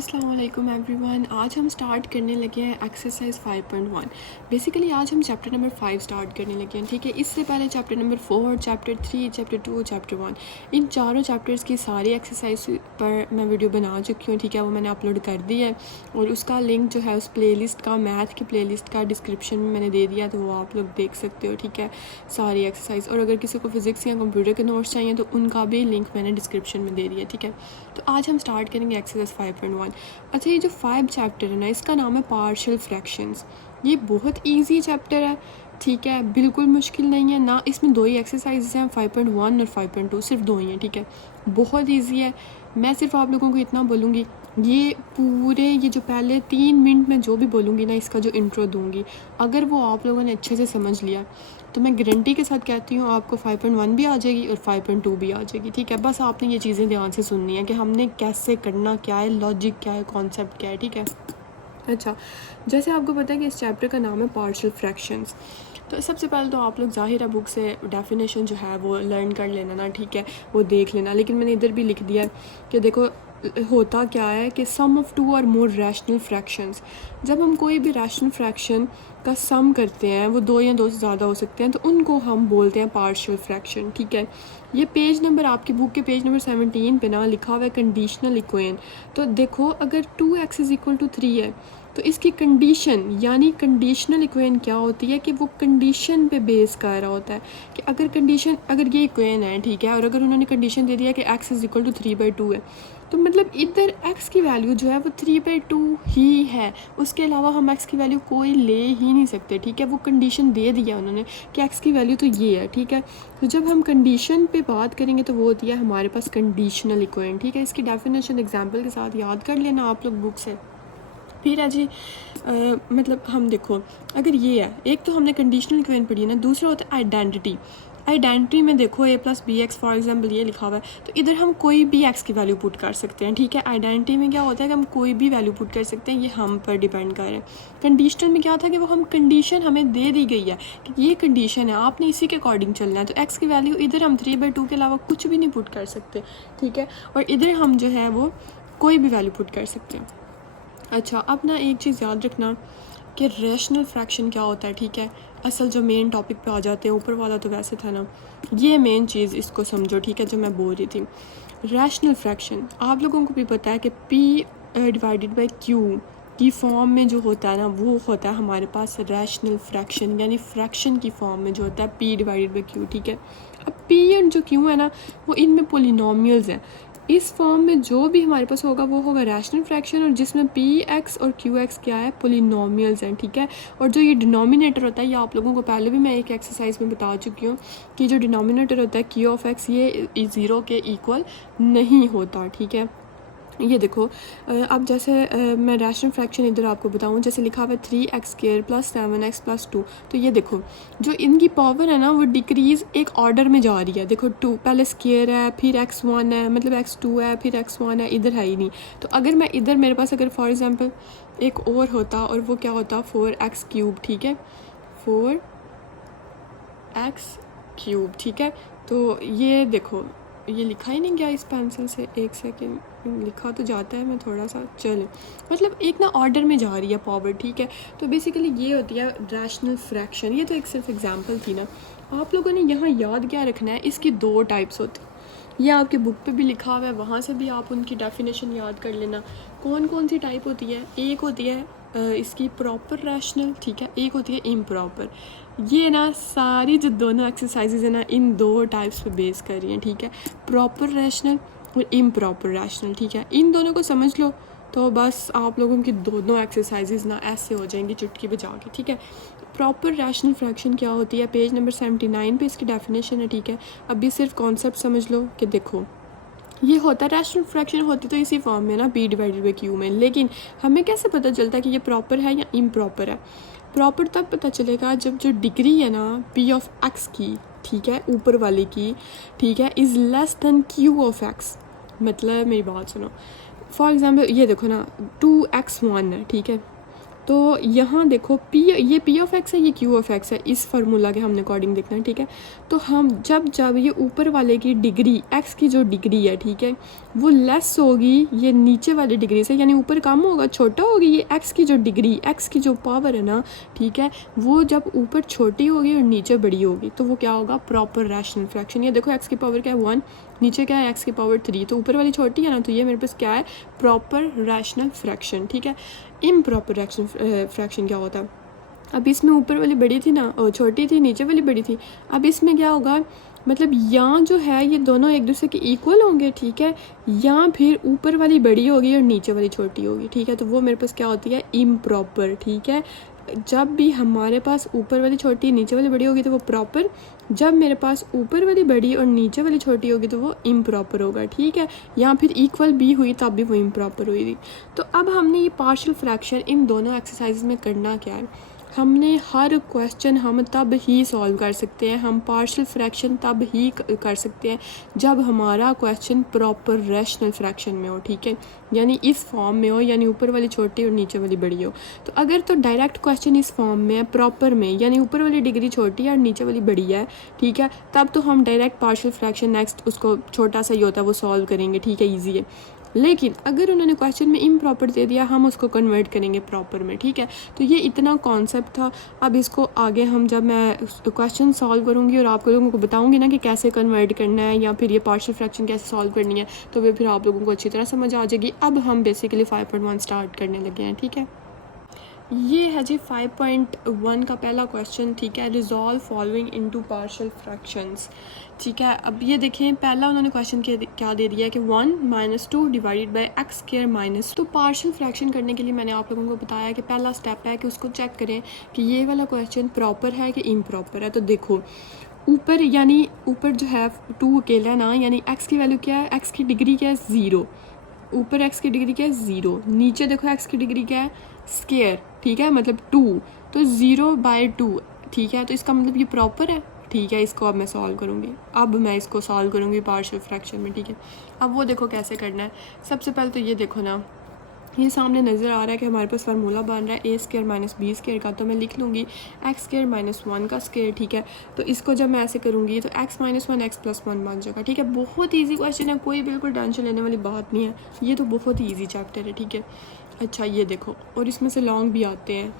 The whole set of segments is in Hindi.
अस्सलाम वालेकुम एवरीवन। आज हम स्टार्ट करने लगे हैं एक्सरसाइज 5.1। बेसिकली आज हम चैप्टर नंबर 5 स्टार्ट करने लगे हैं, ठीक है। इससे पहले chapter number 4, chapter 3, chapter 2, chapter 1, इन चारों चैप्टर्स की सारी एक्सरसाइज पर मैं वीडियो बना चुकी हूँ, ठीक है। वो मैंने अपलोड कर दी है और उसका लिंक जो है उस प्लेलिस्ट का, मैथ की प्लेलिस्ट का डिस्क्रिप्शन में मैंने दे दिया, तो वो आप लोग देख सकते हो, ठीक है, सारी एक्सरसाइज। और अगर किसी को फिज़िक्स या कंप्यूटर के नोट्स चाहिए तो उनका भी लिंक मैंने डिस्क्रिप्शन में दे दिया, ठीक है। तो आज हम स्टार्ट करेंगे एक्सरसाइज 5.1। अच्छा, ये जो 5 चैप्टर है ना, इसका नाम है पार्शियल फ्रैक्शंस। ये बहुत इजी चैप्टर है, ठीक है, बिल्कुल मुश्किल नहीं है ना। इसमें 2 ही एक्सरसाइज हैं, 5.1 और 5.2, सिर्फ 2 ही हैं, ठीक है। बहुत इजी है। मैं सिर्फ आप लोगों को इतना बोलूँगी, ये जो पहले 3 मिनट में जो भी बोलूँगी ना, इसका जो इंट्रो दूँगी, अगर वो आप लोगों ने अच्छे से समझ लिया तो मैं गारंटी के साथ कहती हूँ आपको 5.1 भी आ जाएगी और 5.2 भी आ जाएगी, ठीक है। बस आपने ये चीज़ें ध्यान से सुननी है कि हमने कैसे करना, क्या है लॉजिक, क्या है कॉन्सेप्ट, क्या है, ठीक है। अच्छा, जैसे आपको पता है कि इस चैप्टर का नाम है पार्शियल फ्रैक्शंस, तो सबसे पहले तो आप लोग ज़ाहिर है बुक से डेफिनेशन जो है वो लर्न कर लेना ना, ठीक है, वो देख लेना। लेकिन मैंने इधर भी लिख दिया है कि देखो होता क्या है कि सम ऑफ 2 और मोर रैशनल फ्रैक्शंस। जब हम कोई भी रैशनल फ्रैक्शन का सम करते हैं, वो 2 या 2 से ज़्यादा हो सकते हैं, तो उनको हम बोलते हैं पार्शियल फ्रैक्शन, ठीक है। ये पेज नंबर, आपकी बुक के पेज नंबर 17 पे ना लिखा हुआ है कंडीशनल इक्वेशन। तो देखो, अगर 2x = 3 है तो इसकी कंडीशन यानी कंडीशनल इक्वेशन क्या होती है कि वो कंडीशन पे बेस कर रहा होता है कि अगर ये इक्वेशन है, ठीक है, और अगर उन्होंने कंडीशन दे दिया कि x = 3/2 है, तो मतलब इधर x की वैल्यू जो है वो 3/2 ही है, उसके अलावा हम x की वैल्यू कोई ले ही नहीं सकते, ठीक है। वो कंडीशन दे दिया उन्होंने कि x की वैल्यू तो ये है, ठीक है। तो जब हम कंडीशन पे बात करेंगे तो वो होती है हमारे पास कंडीशनल इक्वेशन, ठीक है। इसकी डेफिनेशन एग्जाम्पल के साथ याद कर लेना आप लोग बुक से। फिर है जी मतलब हम देखो, अगर ये है, एक तो हमने कंडीशनल इक्वेशन पढ़ी है ना, दूसरा होता है आइडेंटिटी। आइडेंटिटी में देखो a + bx फॉर एग्जांपल ये लिखा हुआ है, तो इधर हम कोई भी x की वैल्यू पुट कर सकते हैं, ठीक है। आइडेंटिटी में क्या होता है कि हम कोई भी वैल्यू पुट कर सकते हैं, ये हम पर डिपेंड कर रहे हैं। कंडीशनल में क्या था कि वो हम कंडीशन हमें दे दी गई है कि ये कंडीशन है, आपने इसी के अकॉर्डिंग चलना है, तो x की वैल्यू इधर हम 3/2 के अलावा कुछ भी नहीं पुट कर सकते, ठीक है। और इधर हम जो है वो कोई भी वैल्यू पुट कर सकते हैं। अच्छा, अब ना एक चीज़ याद रखना कि रैशनल फ्रैक्शन क्या होता है, ठीक है। असल जो मेन टॉपिक पे आ जाते हैं, ऊपर वाला तो वैसे था ना, ये मेन चीज़ इसको समझो, ठीक है, जो मैं बोल रही थी। रैशनल फ्रैक्शन आप लोगों को भी पता है कि P/Q की फॉर्म में जो होता है ना, वो होता है हमारे पास रैशनल फ्रैक्शन, यानी फ्रैक्शन की फॉर्म में जो होता है P/Q, ठीक है। अब P और जो Q है ना, वो इनमें पोलिनोमियल्स हैं। इस फॉर्म में जो भी हमारे पास होगा वो होगा रैशनल फ्रैक्शन, और जिसमें px और qx क्या है, पोलिनोमियल्स हैं, ठीक है। और जो ये डिनोमिनेटर होता है, ये आप लोगों को पहले भी मैं एक एक्सरसाइज में बता चुकी हूँ कि जो डिनोमिनेटर होता है q(x), ये 0 के इक्वल नहीं होता, ठीक है। ये देखो, अब जैसे मैं रैशनल फ्रैक्शन इधर आपको बताऊं, जैसे लिखा हुआ है 3x² + 7x + 2, तो ये देखो जो इनकी पावर है ना, वो डिक्रीज़ एक ऑर्डर में जा रही है। देखो 2 पहले स्क्वायर है, फिर x1 है, मतलब x2 है, फिर x1 है, इधर है ही नहीं। तो अगर मैं इधर मेरे पास अगर फॉर एग्जांपल एक और होता, और वो क्या होता, 4x³, ठीक है, 4x³, ठीक है। तो ये देखो, ये लिखा ही नहीं गया इस पेंसिल से, एक सेकेंड, लिखा तो जाता है, मैं थोड़ा सा चलो, मतलब एक ना ऑर्डर में जा रही है पावर, ठीक है। तो बेसिकली ये होती है रैशनल फ्रैक्शन। ये तो एक सिर्फ एग्जांपल थी ना। आप लोगों ने यहाँ याद क्या रखना है, इसकी 2 टाइप्स होती हैं, ये आपके बुक पे भी लिखा हुआ है, वहाँ से भी आप उनकी डेफिनेशन याद कर लेना। कौन कौन सी टाइप होती है, एक होती है इसकी प्रॉपर रैशनल, ठीक है, एक होती है इम्प्रॉपर। ये ना सारी जो दोनों एक्सरसाइजेज है ना, इन 2 टाइप्स पे बेस कर रही हैं, ठीक है, प्रॉपर रैशनल और इम्प्रॉपर रैशनल, ठीक है। इन दोनों को समझ लो तो बस आप लोगों की दोनों एक्सरसाइजेज ना ऐसे हो जाएंगी चुटकी बजा के, ठीक है। प्रॉपर रैशनल फ्रैक्शन क्या होती है, पेज नंबर 79 पे इसकी डेफिनेशन है, ठीक है। अभी सिर्फ कॉन्सेप्ट समझ लो कि देखो, ये होता है रैशनल फ्रैक्शन होती तो इसी फॉर्म में ना, P/Q में। लेकिन हमें कैसे पता चलता है कि ये प्रॉपर है या इम्प्रॉपर है? प्रॉपर तब पता चलेगा जब जो डिग्री है ना P(x) की, ठीक है, ऊपर वाले की, ठीक है, इज़ लेस देन Q(x). मतलब मेरी बात सुनो, फॉर एग्जांपल ये देखो ना, 2x1 है, ठीक है, तो यहाँ देखो ये पी ऑफ एक्स है, ये क्यू ऑफ एक्स है, इस फार्मूला के हमने अकॉर्डिंग देखना है, ठीक है। तो हम जब ये ऊपर वाले की डिग्री एक्स की जो डिग्री है, ठीक है, वो लेस होगी ये नीचे वाली डिग्री से, यानी ऊपर कम होगा, छोटा होगी, ये एक्स की जो डिग्री, एक्स की जो पावर है ना, ठीक है, वो जब ऊपर छोटी होगी और नीचे बड़ी होगी तो वो क्या होगा, प्रॉपर रैशनल फ्रैक्शन। ये देखो एक्स की पावर क्या है 1, नीचे क्या है एक्स की पावर 3, तो ऊपर वाली छोटी है ना, तो ये मेरे पास क्या है, प्रॉपर रैशनल फ्रैक्शन, ठीक है। इम्प्रॉपर रैशनल फ्रैक्शन क्या होता है, अब इसमें ऊपर वाली बड़ी थी ना, छोटी थी, नीचे वाली बड़ी थी, अब इसमें क्या होगा, मतलब यहाँ जो है ये दोनों एक दूसरे के इक्वल होंगे, ठीक है, या फिर ऊपर वाली बड़ी होगी और नीचे वाली छोटी होगी, ठीक है, तो वो मेरे पास क्या होती है, इम्प्रॉपर, ठीक है। जब भी हमारे पास ऊपर वाली छोटी नीचे वाली बड़ी होगी तो वो प्रॉपर, जब मेरे पास ऊपर वाली बड़ी और नीचे वाली छोटी होगी तो वो इम्प्रॉपर होगा, ठीक है, या फिर इक्वल भी हुई तब भी वो इम्प्रॉपर हुई थी। तो अब हमने ये पार्शियल फ्रैक्शन इन दोनों एक्सरसाइज में करना क्या है, हमने हर क्वेश्चन हम तब ही सॉल्व कर सकते हैं, हम पार्शियल फ्रैक्शन तब ही कर सकते हैं जब हमारा क्वेश्चन प्रॉपर रैशनल फ्रैक्शन में हो, ठीक है, यानी इस फॉर्म में हो, यानी ऊपर वाली छोटी और नीचे वाली बड़ी हो। तो अगर तो डायरेक्ट क्वेश्चन इस फॉर्म में है, प्रॉपर में, यानी ऊपर वाली डिग्री छोटी है और नीचे वाली बड़ी है, ठीक है, तब तो हम डायरेक्ट पार्शियल फ्रैक्शन नेक्स्ट उसको छोटा सा ही होता है वो सॉल्व करेंगे, ठीक है, ईजी है। लेकिन अगर उन्होंने क्वेश्चन में इम्प्रॉपर दे दिया, हम उसको कन्वर्ट करेंगे प्रॉपर में, ठीक है। तो ये इतना कॉन्सेप्ट था। अब इसको आगे हम जब मैं क्वेश्चन सॉल्व करूँगी और आप लोगों को बताऊँगी ना कि कैसे कन्वर्ट करना है या फिर ये पार्शियल फ्रैक्शन कैसे सॉल्व करनी है, तो वे फिर आप लोगों को अच्छी तरह समझ आ जाएगी। अब हम बेसिकली 5.1 स्टार्ट करने लगे हैं, ठीक है। ये है जी 5.1 का पहला क्वेश्चन, ठीक है, resolve following into partial fractions, ठीक है। अब ये देखें, पहला उन्होंने क्वेश्चन क्या दे दिया है कि 1 - 2 divided bye x square minus. तो पार्शियल फ्रैक्शन करने के लिए मैंने आप लोगों को बताया कि पहला स्टेप है कि उसको चेक करें कि ये वाला क्वेश्चन प्रॉपर है कि इम्प्रॉपर है। तो देखो ऊपर, यानी ऊपर जो है 2 अकेला ना, यानी एक्स की वैल्यू क्या है, एक्स की डिग्री क्या है 0, ऊपर एक्स की डिग्री क्या है 0, नीचे देखो एक्स की डिग्री क्या है स्क्वायर, ठीक है, मतलब 2, तो 0/2, ठीक है, तो इसका मतलब ये प्रॉपर है, ठीक है। इसको अब मैं सॉल्व करूँगी, अब मैं इसको सॉल्व करूँगी पार्शियल फ्रैक्शन में, ठीक है। अब वो देखो कैसे करना है। सबसे पहले तो ये देखो ना, ये सामने नज़र आ रहा है कि हमारे पास फार्मूला बन रहा है a² - b² का, तो मैं लिख लूँगी x² - 1 का स्क्वायर, ठीक है। तो इसको जब मैं ऐसे करूँगी तो x - 1 x + 1 बन जाएगा, ठीक है। बहुत ईजी क्वेश्चन है, कोई बिल्कुल टेंशन लेने वाली बात नहीं है, ये तो बहुत ही ईजी चैप्टर है, ठीक है। अच्छा ये देखो, और इसमें से लॉन्ग भी आते हैं।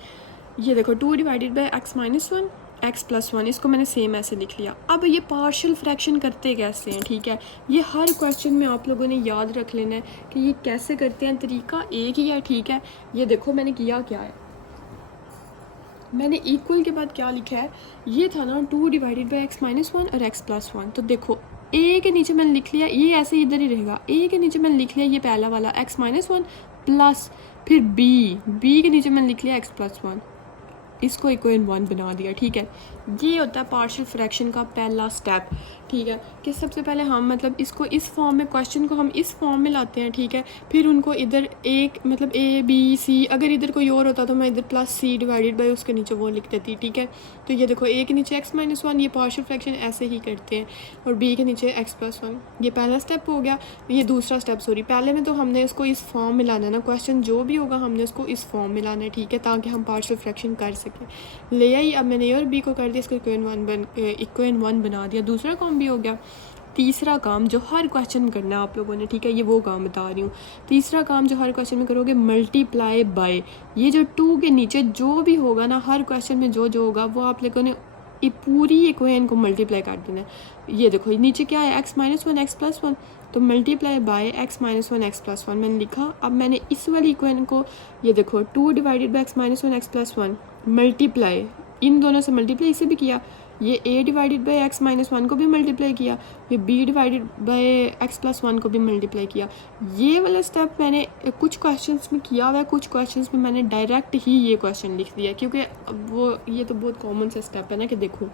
ये देखो 2 डिवाइडेड बाय x - 1 x + 1, इसको मैंने सेम ऐसे लिख लिया। अब ये पार्शियल फ्रैक्शन करते कैसे हैं, ठीक है, ये हर क्वेश्चन में आप लोगों ने याद रख लेना है कि ये कैसे करते हैं, तरीका एक ही है, ठीक है। ये देखो मैंने किया क्या है, मैंने इक्वल के बाद क्या लिखा है, ये था ना 2 डिवाइडेड बाय x - 1 और x + 1, तो देखो a के नीचे मैंने लिख लिया, ये ऐसे इधर ही रहेगा, a के नीचे मैंने लिख लिया ये पहला वाला x - 1 प्लस फिर b के नीचे मैंने लिख लिया x + 1, इसको इक्वल 1 बना दिया, ठीक है। ये होता है पार्शियल फ्रैक्शन का पहला स्टेप, ठीक है, कि सबसे पहले हम मतलब इसको इस फॉर्म में, क्वेश्चन को हम इस फॉर्म में लाते हैं, ठीक है। फिर उनको इधर एक मतलब a b c, अगर इधर कोई और होता तो मैं इधर +c डिवाइडेड बाय उसके नीचे वो लिख देती, ठीक है। तो ये देखो a के नीचे x - 1, ये पार्शियल फ्रैक्शन ऐसे ही करते हैं, और b के नीचे x + 1, ये पहला स्टेप हो गया। ये दूसरा स्टेप, सॉरी, पहले में तो हमने इसको इस फॉर्म में लाना है ना, क्वेश्चन जो भी होगा हमने उसको इस फॉर्म में लाना है, ठीक है, ताकि हम पार्शियल फ्रैक्शन कर सकें। ले आई, अब मैंने a और b को कर दिया, इसको इक्वल 1 बना दिया, दूसरा काम भी हो गया। तीसरा काम जो हर क्वेश्चन में करना है आप लोगों ने, ठीक है, ये वो काम बता रही हूँ। तीसरा काम जो हर क्वेश्चन में करोगे, मल्टीप्लाई बाय, ये जो 2 के नीचे जो भी होगा ना, हर क्वेश्चन में जो जो होगा वो आप लोगों ने ये पूरी इक्वेशन को मल्टीप्लाई कर देना है। ये देखो नीचे क्या है x - 1 x + 1, तो मल्टीप्लाई बाय x - 1 x + 1 मैंने लिखा। अब मैंने इस वाली इक्वेशन को, ये देखो 2 divided by x - 1 x + 1 multiply, इन दोनों से मल्टीप्लाई इसे भी किया, ये a डिवाइडेड बाय x - 1 को भी मल्टीप्लाई किया, ये b डिवाइडेड बाय x + 1 को भी मल्टीप्लाई किया। ये वाला स्टेप मैंने कुछ क्वेश्चंस में किया हुआ है, कुछ क्वेश्चंस में मैंने डायरेक्ट ही ये क्वेश्चन लिख दिया, क्योंकि वो ये तो बहुत कॉमन सा स्टेप है ना, कि देखो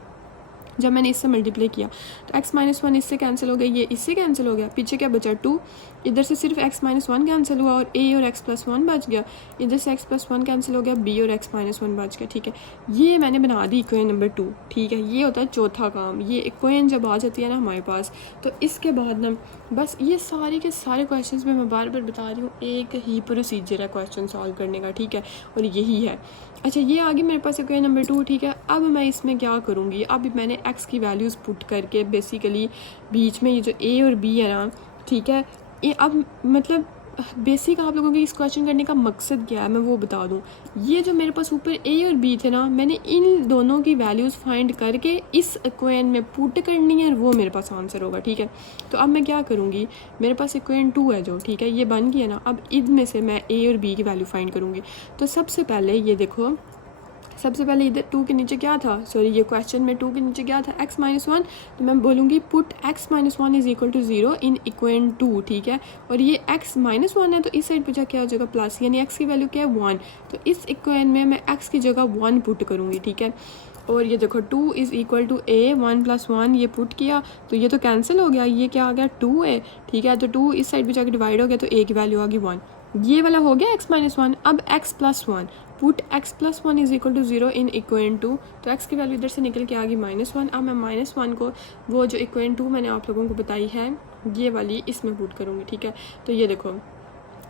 जब मैंने इससे मल्टीप्लाई किया तो x - 1 इससे कैंसिल हो गया, ये इससे कैंसिल हो गया, पीछे क्या बचा 2, इधर से सिर्फ x-1 कैंसिल हुआ और a और x+1 बच गया, इधर से x+1 कैंसिल हो गया, b और x-1 बच गया। ठीक है, ये मैंने बना दी इक्वेशन नंबर 2। ठीक है, ये होता है चौथा काम। ये इक्वेशन जब आ जाती है ना हमारे पास, तो इसके बाद ना बस ये सारे के सारे क्वेश्चंस में मैं बार बार बता रही हूँ, एक ही प्रोसीजर है क्वेश्चन सॉल्व करने का। ठीक है, और यही है। अच्छा, ये आ गई मेरे पास इक्वेशन नंबर 2। ठीक है, अब मैं इसमें क्या करूँगी, अब मैंने x की वैल्यूज़ पुट करके बेसिकली बीच में ये जो a और b है ना, ठीक है, ये अब मतलब बेसिक आप लोगों के इस क्वेश्चन करने का मकसद क्या है मैं वो बता दूं। ये जो मेरे पास ऊपर a और b थे ना, मैंने इन दोनों की वैल्यूज़ फाइंड करके इस इक्वेशन में पुट करनी है और वो मेरे पास आंसर होगा। ठीक है, तो अब मैं क्या करूँगी, मेरे पास इक्वेशन 2 है जो, ठीक है, ये बन गया ना। अब इनमें से मैं a और b की वैल्यू फाइंड करूँगी। तो सबसे पहले ये देखो, सबसे पहले इधर 2 के नीचे क्या था, सॉरी ये क्वेश्चन में 2 के नीचे क्या था, x-1। तो मैं बोलूँगी put x-1 is equal to 0 इन इक्वेशन 2। ठीक है, और ये x-1 है तो इस साइड पे जा क्या हो जाएगा प्लस, यानी x की वैल्यू क्या है 1। तो इस इक्वेशन में मैं x की जगह 1 पुट करूँगी। ठीक है, और ये देखो 2 इज़ इक्वल टू a, 1 + 1 ये पुट किया तो ये तो कैंसिल हो गया, ये क्या आ गया 2a। ठीक है, तो 2 इस साइड पे जाकर डिवाइड हो गया तो a की वैल्यू आ गई 1। ये वाला हो गया x-1। अब x+1 put x+1 is equal to 0 इन इक्वेशन 2। तो x की वैल्यू इधर से निकल के आ गई -1। अब मैं -1 को वो जो इक्वेशन 2 मैंने आप लोगों को बताई है ये वाली इसमें पुट करूँगी। ठीक है, तो ये देखो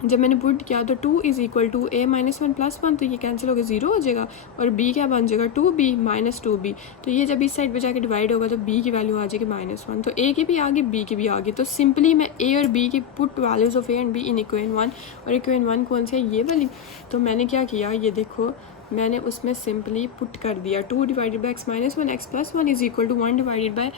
जब मैंने पुट किया तो 2 इज़ इक्वल टू a -1 + 1, तो ये कैंसिल होकर 0 हो जाएगा और b क्या बन जाएगा 2b - 2b। तो ये जब इस साइड पे जाके डिवाइड होगा तो b की वैल्यू आ जाएगी -1। तो a की भी आ गई, b की भी आ गई। तो सिंपली मैं a और b की put values of a and b in equation 1, और इक्वेशन 1 कौन सी है ये वाली। तो मैंने क्या किया, ये देखो मैंने उसमें सिंपली पुट कर दिया 2 divided by x-1 x+1 is equal to 1 divided by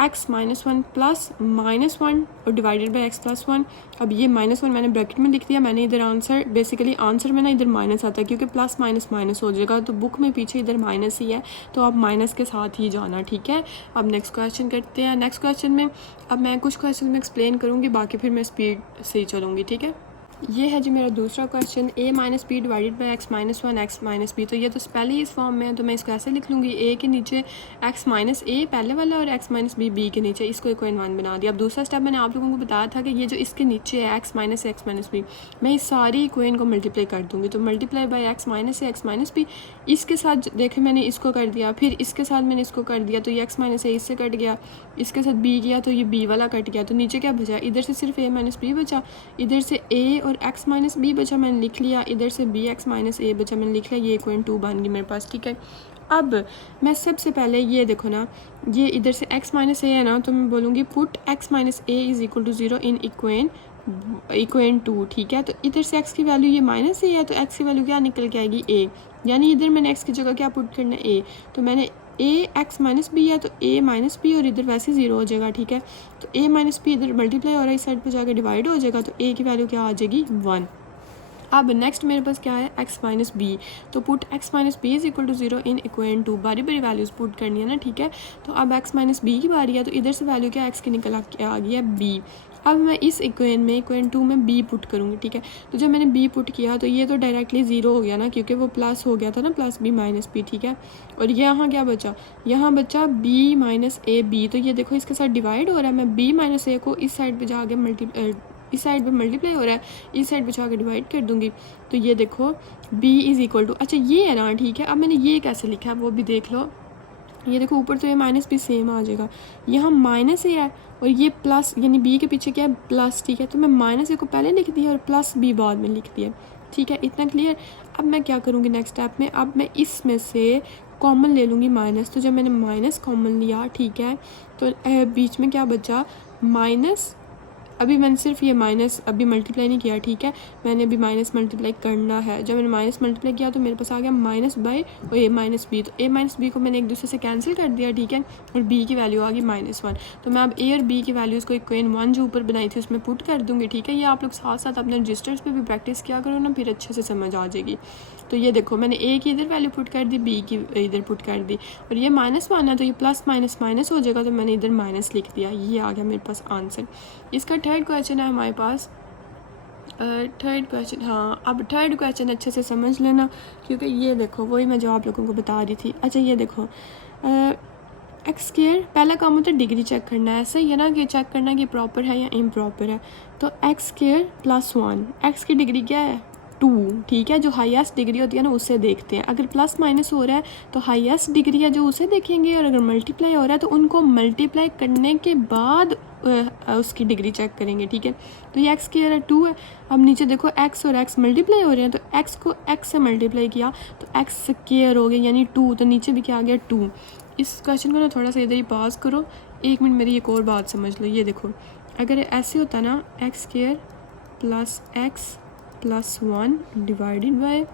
x-1 plus -1 और डिवाइडेड बाई x+1। अब ये -1 मैंने ब्रैकेट में लिख दिया। मैंने इधर आंसर, बेसिकली आंसर में ना इधर माइनस आता है क्योंकि प्लस माइनस माइनस हो जाएगा, तो बुक में पीछे इधर माइनस ही है, तो आप माइनस के साथ ही जाना। ठीक है, अब नेक्स्ट क्वेश्चन करते हैं। नेक्स्ट क्वेश्चन में अब मैं कुछ क्वेश्चन में एक्सप्लेन करूँगी, बाकी फिर मैं स्पीड से ही चलूँगी। ठीक है, ये है जी मेरा दूसरा question, a - b divided by x-1 x - b। तो ये तो पहले ही इस फॉर्म में है, तो मैं इसको ऐसे लिख लूँगी, a के नीचे x - a पहले वाला और x - b b के नीचे, इसको इक्वेशन 1 बना दिया। अब दूसरा स्टेप मैंने आप लोगों को बताया था कि ये जो इसके नीचे है x - a x - b, मैं इस सारी इक्वेशन को मल्टीप्लाई कर दूँगी। तो multiply by x - a x - b, इसके साथ देखे मैंने इसको कर दिया, फिर इसके साथ मैंने इसको कर दिया तो ये x - a इससे कट गया, इसके साथ b किया तो ये b वाला कट गया, तो नीचे क्या बचा, इधर से सिर्फ a - b बचा, इधर से a और x - b बचा मैंने लिख लिया, इधर से bx - a बचा मैंने लिख लिया। ये इक्वेशन 2 बन गई मेरे पास। ठीक है, अब मैं सबसे पहले ये देखो ना, ये इधर से x - a है ना, तो मैं बोलूँगी put x - a is equal to 0 इन इक्वेशन 2। ठीक है, तो इधर से x की वैल्यू ये -a है, तो x की वैल्यू क्या निकल के आएगी a, यानी इधर मैंने x की जगह क्या पुट करना है a। तो मैंने a x - b है तो a - b और इधर वैसे 0 हो जाएगा। ठीक है, तो a - b इधर मल्टीप्लाई हो रहा है, इस साइड पे जाकर डिवाइड हो जाएगा, तो a की वैल्यू क्या आ जाएगी 1। अब नेक्स्ट मेरे पास क्या है x - b, तो put x - b is equal to 0 इन इक्वेशन 2। बारी बारी वैल्यूज़ पुट करनी है ना। ठीक है, तो अब x - b की बारी है, तो इधर से वैल्यू क्या x की निकल आ गई है b। अब मैं इस इक्वेशन में इक्वेशन 2 में b पुट करूँगी। ठीक है, तो जब मैंने b पुट किया तो ये तो डायरेक्टली 0 हो गया ना, क्योंकि वो प्लस हो गया था ना, प्लस b - b। ठीक है, और यहाँ क्या बचा, यहाँ बचा b - a b। तो ये देखो इसके साथ डिवाइड हो रहा है, मैं b - a को इस साइड पे जाके इस साइड पे मल्टीप्लाई हो रहा है, इस साइड पे जाकर डिवाइड कर दूंगी। तो ये देखो b इज़ इक्वल टू, अच्छा ये है ना। ठीक है, अब मैंने ये कैसे लिखा है वो भी देख लो। ये देखो ऊपर तो ये -b सेम आ जाएगा, यहाँ -a है और ये प्लस, यानी b के पीछे क्या है प्लस। ठीक है, तो मैं -a को पहले लिख दिया और प्लस b बाद में लिख दिया। ठीक है, इतना क्लियर। अब मैं क्या करूँगी नेक्स्ट स्टेप में, अब मैं इसमें से कॉमन ले लूँगी माइनस। तो जब मैंने माइनस कॉमन लिया, ठीक है, तो बीच में क्या बचा माइनस। अभी मैंने सिर्फ ये माइनस अभी मल्टीप्लाई नहीं किया। ठीक है, मैंने अभी माइनस मल्टीप्लाई करना है। जब मैंने माइनस मल्टीप्लाई किया तो मेरे पास आ गया -बाई और a - b। तो a - b को मैंने एक दूसरे से कैंसिल कर दिया। ठीक है, और b की वैल्यू आ गई -1। तो मैं अब a और b की वैल्यूज़ को इक्वेशन 1 जो ऊपर बनाई थी उसमें पुट कर दूँगी। ठीक है, ये आप लोग साथ साथ अपने रजिस्टर्स पे भी प्रैक्टिस किया करो ना, फिर अच्छे से समझ आ जाएगी। तो ये देखो मैंने a की इधर वैल्यू पुट कर दी, b की इधर पुट कर दी, और ये -1 है तो ये प्लस माइनस माइनस हो जाएगा, तो मैंने इधर माइनस लिख दिया। ये आ गया मेरे पास आंसर। इसका थर्ड क्वेश्चन है हमारे पास, थर्ड क्वेश्चन। हाँ, अब थर्ड क्वेश्चन अच्छे से समझ लेना, क्योंकि ये देखो वही मैं जो आप लोगों को बता रही थी। अच्छा ये देखो एक्स स्क्वायर पहला काम होता है डिग्री चेक करना है, ऐसा ही है ना कि चेक करना है कि प्रॉपर है या इम्प्रॉपर है। तो एक्स स्क्वायर प्लस 1, एक्स की डिग्री क्या है 2, ठीक है। जो हाईएस्ट डिग्री होती है ना उससे देखते हैं, अगर प्लस माइनस हो रहा है तो हाईएस्ट डिग्री है जो उसे देखेंगे, और अगर मल्टीप्लाई हो रहा है तो उनको मल्टीप्लाई करने के बाद उसकी डिग्री चेक करेंगे, ठीक है। तो ये एक्स स्क्वायर है 2 है। अब नीचे देखो एक्स और एक्स मल्टीप्लाई हो रहे हैं, तो एक्स को एक्स से मल्टीप्लाई किया तो एक्स स्क्वायर हो गया यानी 2, तो नीचे भी क्या आ गया 2। इस क्वेश्चन को ना थोड़ा सा इधर ही पास करो, 1 मिनट मेरी एक और बात समझ लो। ये देखो अगर ऐसे होता ना x square plus x plus 1 divided by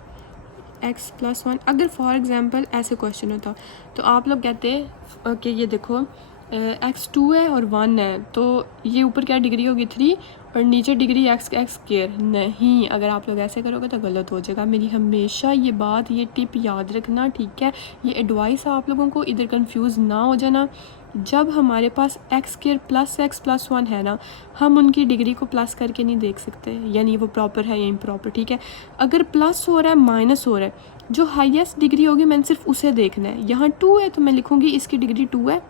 x plus 1, अगर फॉर एग्जांपल ऐसे क्वेश्चन होता तो आप लोग कहते कि ये देखो एक्स 2 है और 1 है, तो ये ऊपर क्या डिग्री होगी 3 और नीचे डिग्री एक्स स्क्वायर। नहीं, अगर आप लोग ऐसे करोगे तो गलत हो जाएगा। मेरी हमेशा ये बात, ये टिप याद रखना, ठीक है। ये एडवाइस है आप लोगों को, इधर कंफ्यूज ना हो जाना। जब हमारे पास x square plus x plus 1 है ना, हम उनकी डिग्री को प्लस करके नहीं देख सकते, यानी वो प्रॉपर है या इम्प्रॉपर, ठीक है। अगर प्लस हो रहा है माइनस हो रहा है, जो हाईएस्ट डिग्री होगी मैंने सिर्फ उसे देखना है। यहाँ 2 है तो मैं लिखूँगी इसकी डिग्री 2 है,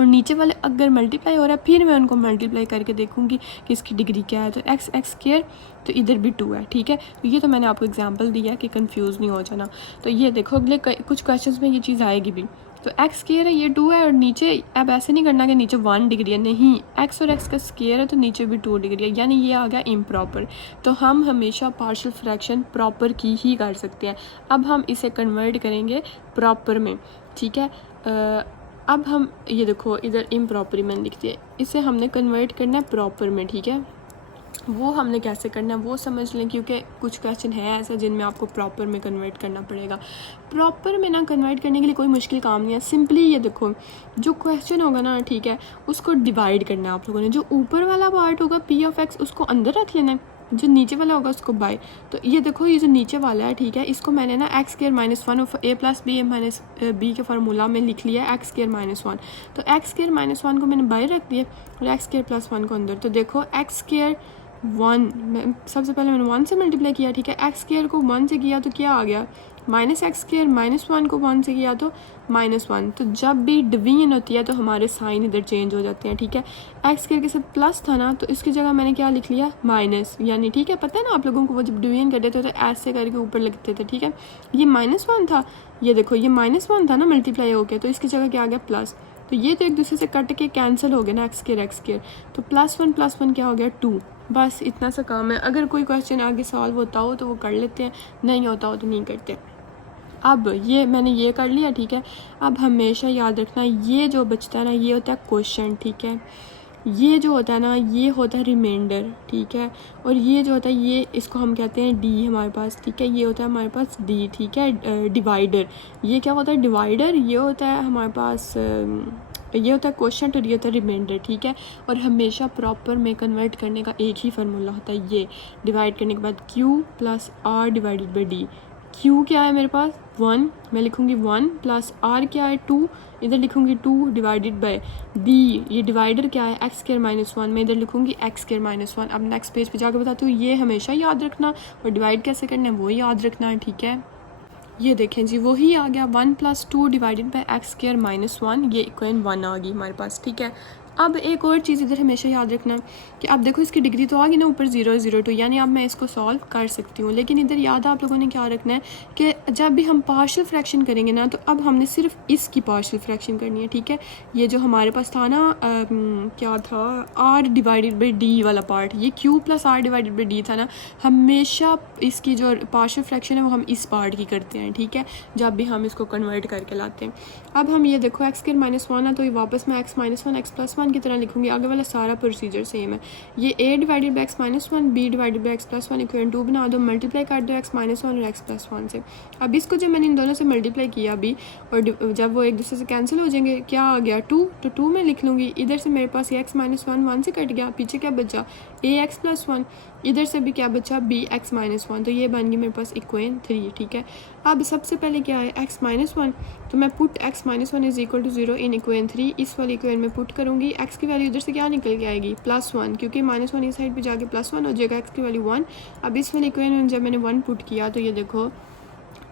और नीचे वाले अगर मल्टीप्लाई हो रहा है फिर मैं उनको मल्टीप्लाई करके देखूंगी कि इसकी डिग्री क्या है। तो एक्स एक्स स्क्वायर तो इधर भी 2 है, ठीक है। तो ये तो मैंने आपको एग्जांपल दिया कि कंफ्यूज नहीं हो जाना। तो ये देखो अगले कुछ क्वेश्चंस में ये चीज़ आएगी भी। तो एक्स स्क्वायर है ये 2 है, और नीचे अब ऐसे नहीं करना कि नीचे 1 डिग्री है, नहीं, एक्स और एक्स का स्क्वायर है तो नीचे भी 2 डिग्री है, यानी ये आ गया इम्प्रॉपर। तो हम हमेशा पार्शियल फ्रैक्शन प्रॉपर की ही कर सकते हैं। अब हम इसे कन्वर्ट करेंगे प्रॉपर में, ठीक है। अब हम ये देखो इधर इम्प्रॉपर मैंने लिख दिया, इसे हमने कन्वर्ट करना है प्रॉपर में, ठीक है। वो हमने कैसे करना है वो समझ लें, क्योंकि कुछ क्वेश्चन है ऐसा जिनमें आपको प्रॉपर में कन्वर्ट करना पड़ेगा। प्रॉपर में ना कन्वर्ट करने के लिए कोई मुश्किल काम नहीं है, सिंपली ये देखो जो क्वेश्चन होगा ना, ठीक है, उसको डिवाइड करना है आप लोगों ने। जो ऊपर वाला पार्ट होगा पी ऑफ एक्स उसको अंदर रख लेना है, जो नीचे वाला होगा उसको बाय। तो ये देखो ये जो नीचे वाला है, ठीक है, इसको मैंने ना x square minus 1 of a plus b a minus b के फार्मूला में लिख लिया है एक्स स्क्वायर माइनस 1। तो एक्स स्क्वायर माइनस 1 को मैंने बाय रख दिया और एक्स स्क्वायर प्लस 1 को अंदर। तो देखो एक्स स्क्वायर 1, सबसे पहले मैंने 1 से मल्टीप्लाई किया, ठीक है। एक्स स्क्वायर को 1 से किया तो क्या आ गया माइनस एक्स स्क्वायर, माइनस 1 को 1 से किया तो माइनस 1। तो जब भी डिवीजन होती है तो हमारे साइन इधर चेंज हो जाते हैं, ठीक है। एक्स स्क्वायर के साथ प्लस था ना तो इसकी जगह मैंने क्या लिख लिया माइनस, यानी ठीक है, पता है ना आप लोगों को वो जब डिवीजन करते थे तो ऐसे करके ऊपर लिखते थे, ठीक है। ये -1 था, ये देखो ये -1 था ना मल्टीप्लाई हो गया, तो इसकी जगह क्या आ गया प्लस। तो ये तो एक दूसरे से कट के कैंसिल हो गया ना एक्स स्क्वायर, तो प्लस वन क्या हो गया 2। बस इतना सा काम है। अगर कोई क्वेश्चन आगे सॉल्व होता हो तो वो कर लेते हैं, नहीं होता हो तो नहीं करते। अब ये मैंने ये कर लिया, ठीक है। अब हमेशा याद रखना ये जो बचता है ना ये होता है क्वेश्चन, ठीक है। ये जो होता है ना ये होता है रिमाइंडर, ठीक है। और ये जो होता है ये इसको हम कहते हैं डी हमारे पास, ठीक है। ये होता है हमारे पास डी, ठीक है, डिवाइडर। ये क्या होता है डिवाइडर, ये होता है हमारे पास ये होता है क्वेश्चन और ये होता है रिमाइंडर, ठीक है। और हमेशा प्रॉपर में कन्वर्ट करने का एक ही फार्मूला होता है, ये डिवाइड करने के बाद q plus r divided by d. Q क्या है मेरे पास 1, मैं लिखूँगी 1 प्लस आर क्या है 2, इधर लिखूँगी 2 डिवाइडेड बाय डी। ये डिवाइडर क्या है एक्स स्क्वायर माइनस 1, मैं इधर लिखूँगी एक्स स्क्वायर माइनस 1। अब नेक्स्ट पेज पे जाकर बताती हूँ, ये हमेशा याद रखना, और डिवाइड कैसे करना है वो याद रखना, ठीक है। ये देखें जी वही आ गया 1 plus 2 divided by x square minus 1, ये इक्वेशन 1 आ गई हमारे पास, ठीक है। अब एक और चीज़ इधर हमेशा याद रखना कि अब देखो इसकी डिग्री तो आ गई ना ऊपर 0.02, यानी अब मैं इसको सॉल्व कर सकती हूँ। लेकिन इधर याद आप लोगों ने क्या रखना है कि जब भी हम पार्शियल फ्रैक्शन करेंगे ना तो अब हमने सिर्फ इसकी पार्शियल फ्रैक्शन करनी है, ठीक है। ये जो हमारे पास था ना क्या था आर डिवाइडेड बाई डी वाला पार्ट, ये q plus r divided by d था ना, हमेशा इसकी जो पार्शियल फ्रैक्शन है वो हम इस पार्ट की करते हैं, ठीक है, जब भी हम इसको कन्वर्ट करके लाते हैं। अब हम ये देखो एक्स स्क्वायर माइनस 1 है तो ये वापस मैं एक्स माइनस 1 एक्स प्लस 1 की तरह लिखूंगी, आगे वाला सारा प्रोसीजर सेम है। ये a divided by x minus 1 b divided by x plus 1 equal 2 बना दो, मल्टीप्लाई कर दो एक्स माइनस 1 और एक्स प्लस 1 से। अब इसको जब मैंने इन दोनों से मल्टीप्लाई किया अभी और जब वो एक दूसरे से कैंसिल हो जाएंगे क्या आ गया 2, तो 2 मैं लिख लूँगी। इधर से मेरे पास ये एक्स माइनस 1 से कट गया, पीछे क्या बचा a एक्स प्लस 1, इधर से भी क्या बचा b एक्स माइनस 1, तो ये बन गई मेरे पास इक्वेशन 3, ठीक है। अब सबसे पहले क्या है एक्स माइनस 1, तो मैं put x minus 1 is equal to 0 इन इक्वेशन 3, इस वाली इक्वेशन में पुट करूँगी। एक्स की वैल्यू इधर से क्या निकल के आएगी +1, क्योंकि -1 इस साइड पे जाके +1 हो जाएगा, एक्स की वैल्यू 1। अब इस वाली इक्वेशन में जब मैंने 1 पुट किया तो ये देखो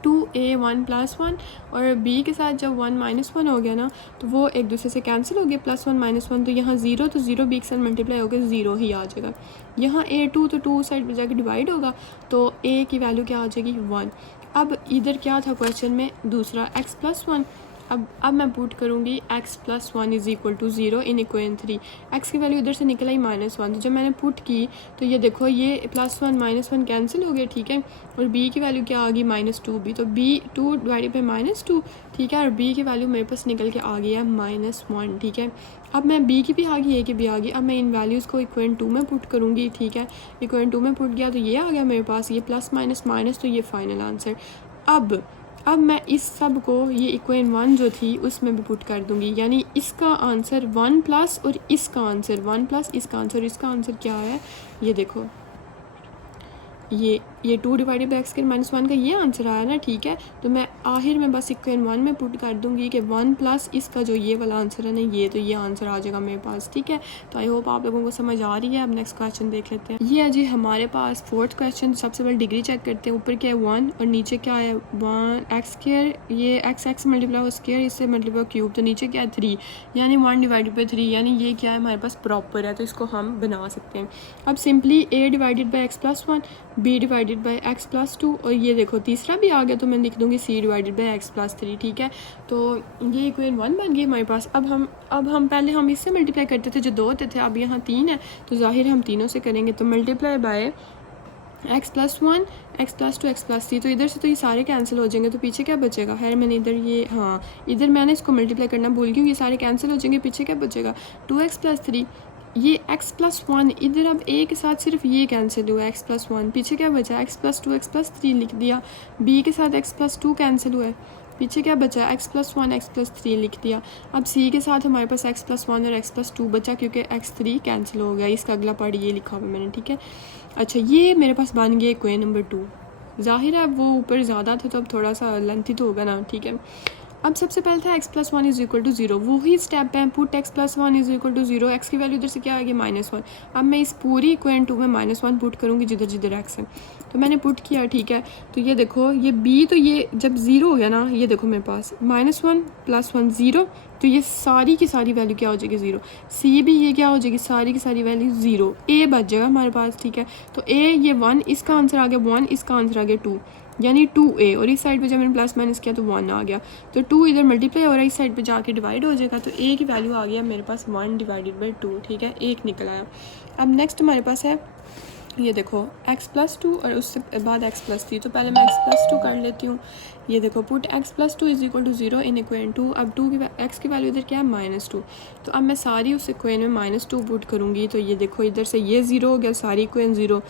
2a1 + 1 और b के साथ जब 1 - 1 हो गया ना तो वो एक दूसरे से कैंसिल हो गया, +1 - 1 तो यहाँ 0 तो 0 b के साथ मल्टीप्लाई होकर 0 ही आ जाएगा। यहाँ a2 तो 2 साइड पे जाके डिवाइड होगा तो a की वैल्यू क्या आ जाएगी 1। अब इधर क्या था क्वेश्चन में दूसरा x + 1। अब मैं पुट करूँगी x + 1 = 0 इन इक्वेशन 3। x की वैल्यू इधर से निकल आई -1 तो जब मैंने पुट की तो ये देखो ये +1 - 1 कैंसिल हो गया, ठीक है। और b की वैल्यू क्या आ गई -2b, तो b 2 डिवाइडेड बाई -2, ठीक है। और b की वैल्यू मेरे पास निकल के आ गई है -1, ठीक है। अब मैं b की भी आ गई, a की भी आ गई। अब मैं इन वैल्यूज़ को इक्वेशन 2 में पुट करूँगी, ठीक है। इक्वेशन 2 में पुट किया तो ये आ गया मेरे पास, ये प्लस माइनस माइनस, तो ये फाइनल आंसर। अब मैं इस सब को ये इक्वेशन 1 जो थी उसमें भी पुट कर दूंगी, यानी इसका आंसर 1 प्लस और इसका आंसर 1 प्लस इसका आंसर, इसका आंसर क्या है ये देखो, ये 2 डिवाइडेड बाई x² - 1 का ये आंसर आया ना, ठीक है। तो मैं आखिर में बस इक्वेशन 1 में पुट कर दूंगी कि 1 प्लस इसका जो ये वाला आंसर है ना ये, तो ये आंसर आ जाएगा मेरे पास, ठीक है। तो आई होप आप लोगों को समझ आ रही है। अब नेक्स्ट क्वेश्चन देख लेते हैं। ये है जी हमारे पास 4th क्वेश्चन। सबसे पहले डिग्री चेक करते हैं। ऊपर क्या है 1 और नीचे क्या है 1x², ये x मल्टीप्लाई हो स्क्वायर, इससे मल्टीप्लाई क्यूब, तो नीचे क्या है 3, यानी 1 डिवाइडेड बाई 3, यानी ये क्या है हमारे पास प्रॉपर है, तो इसको हम बना सकते हैं। अब simply a divided by x + 1, b divided by x + 2 और ये देखो तीसरा भी आ गया तो मैं लिख दूंगी c डिवाइडेड बाई x + 3, ठीक है। तो ये इक्वेशन 1 बन गई हमारे पास। अब हम पहले हम इससे मल्टीप्लाई करते थे जो 2 होते थे, अब यहाँ 3 है तो जाहिर हम तीनों से करेंगे, तो multiply by x + 1 x + 2 x + 3, तो इधर से तो ये सारे कैंसिल हो जाएंगे, तो पीछे क्या बचेगा, खैर मैंने इधर ये हाँ इधर मैंने इसको मल्टीप्लाई करना भूल गई, ये सारे कैंसिल हो जाएंगे, पीछे क्या बचेगा 2x + 3, ये x + 1 इधर अब a के साथ सिर्फ ये कैंसिल हुआ x + 1, पीछे क्या बचा x + 2 x + 3 लिख दिया, b के साथ x + 2 कैंसिल हुआ है, पीछे क्या बचा x + 1 x + 3 लिख दिया। अब c के साथ हमारे पास x + 1 और x + 2 बचा क्योंकि x3 कैंसिल हो गया, इसका अगला पार्ट ये लिखा हुआ मैंने, ठीक है। अच्छा ये मेरे पास बन गया इक्वेशन नंबर 2। जाहिर है वो ऊपर ज़्यादा था तो अब थोड़ा सा लेंथी तो होगा ना, ठीक है। अब सबसे पहले था x + 1 = 0, वही स्टेप है, पुट x + 1 = 0, x की वैल्यू इधर से क्या आ गई -1। अब मैं इस पूरी इक्वेशन 2 में -1 पुट करूँगी जिधर जिधर x है, तो मैंने पुट किया, ठीक है। तो ये देखो ये b, तो ये जब 0 हो गया ना, ये देखो मेरे पास -1 + 1 0, तो ये सारी की सारी वैल्यू क्या हो जाएगी 0। c भी ये क्या हो जाएगी सारी की सारी वैल्यू 0, a बच जाएगा हमारे पास, ठीक है। तो a ये 1, इसका आंसर आ गया 1, इसका आंसर आ गया 2, यानी 2a, और इस साइड पे जब मैंने प्लस माइनस किया तो 1 आ गया, तो 2 इधर मल्टीप्लाई हो रहा है, इस साइड पे जाके डिवाइड हो जाएगा, तो a की वैल्यू आ गया मेरे पास 1 डिवाइडेड बाई 2, ठीक है, 1 निकल आया। अब नेक्स्ट हमारे पास है ये देखो x + 2 और उससे बाद x + 3, तो पहले मैं x + 2 कर लेती हूँ। ये देखो पुट x + 2 = 0 इन इक्वेशन 2। अब 2 की x की वैल्यू इधर क्या है -2, तो अब मैं सारी उस इक्वेशन में -2 पुट करूँगी, तो ये देखो इधर से ये 0 हो गया, सारी इक्वेशन 0,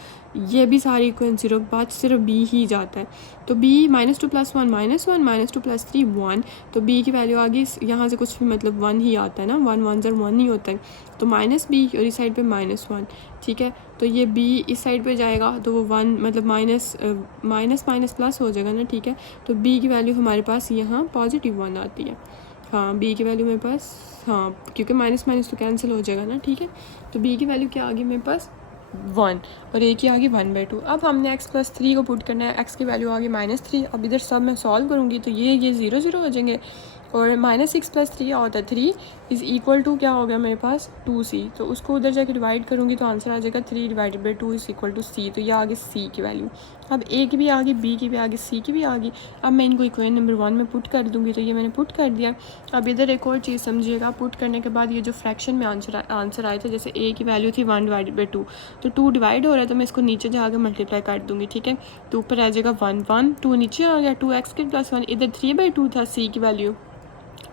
ये भी सारी इक्वेशन 0, बाद सिर्फ b ही जाता है, तो b -2 + 1 -1 -2 + 3 1, तो b की वैल्यू आ गई, यहाँ से कुछ भी मतलब 1 ही आता है ना, 1 1 1 ही होता है, तो -b और इस साइड पे -1, ठीक है। तो ये b इस साइड पे जाएगा तो वो 1 मतलब माइनस प्लस हो जाएगा ना, ठीक है। तो b की वैल्यू हमारे पास यहाँ +1 आती है, हाँ b की वैल्यू मेरे पास, हाँ क्योंकि माइनस माइनस तो कैंसिल हो जाएगा ना, ठीक है। तो b की वैल्यू क्या आ गई मेरे पास 1 और a की आ गई 1/2। अब हमने x + 3 को पुट करना है, x की वैल्यू आ गई -3। अब इधर सब मैं सॉल्व करूँगी तो ये 0 0 हो जाएंगे, और -6 + 3 क्या होता है 3 = क्या हो गया मेरे पास 2c, तो उसको उधर जाके डिवाइड करूँगी तो आंसर आ जाएगा 3 डिवाइडेड बाई 2 = c, तो ये आ गई c की वैल्यू। अब a की भी आ गई, b की भी आ गई, c की भी आ गई। अब मैं इनको इक्वेशन नंबर 1 में पुट कर दूँगी, तो ये मैंने पुट कर दिया। अब इधर एक और चीज़ समझिएगा, पुट करने के बाद ये जो फ्रैक्शन में आंसर आए थे, जैसे a की वैल्यू थी 1 डिवाइडेड बाई 2, तो 2 डिवाइड हो रहा है तो मैं इसको नीचे जाकर मल्टीप्लाई कर दूँगी, ठीक है। तो ऊपर आ जाएगा 1 1, 2 नीचे आ गया, 2x² + 1, इधर 3/2 था c की वैल्यू,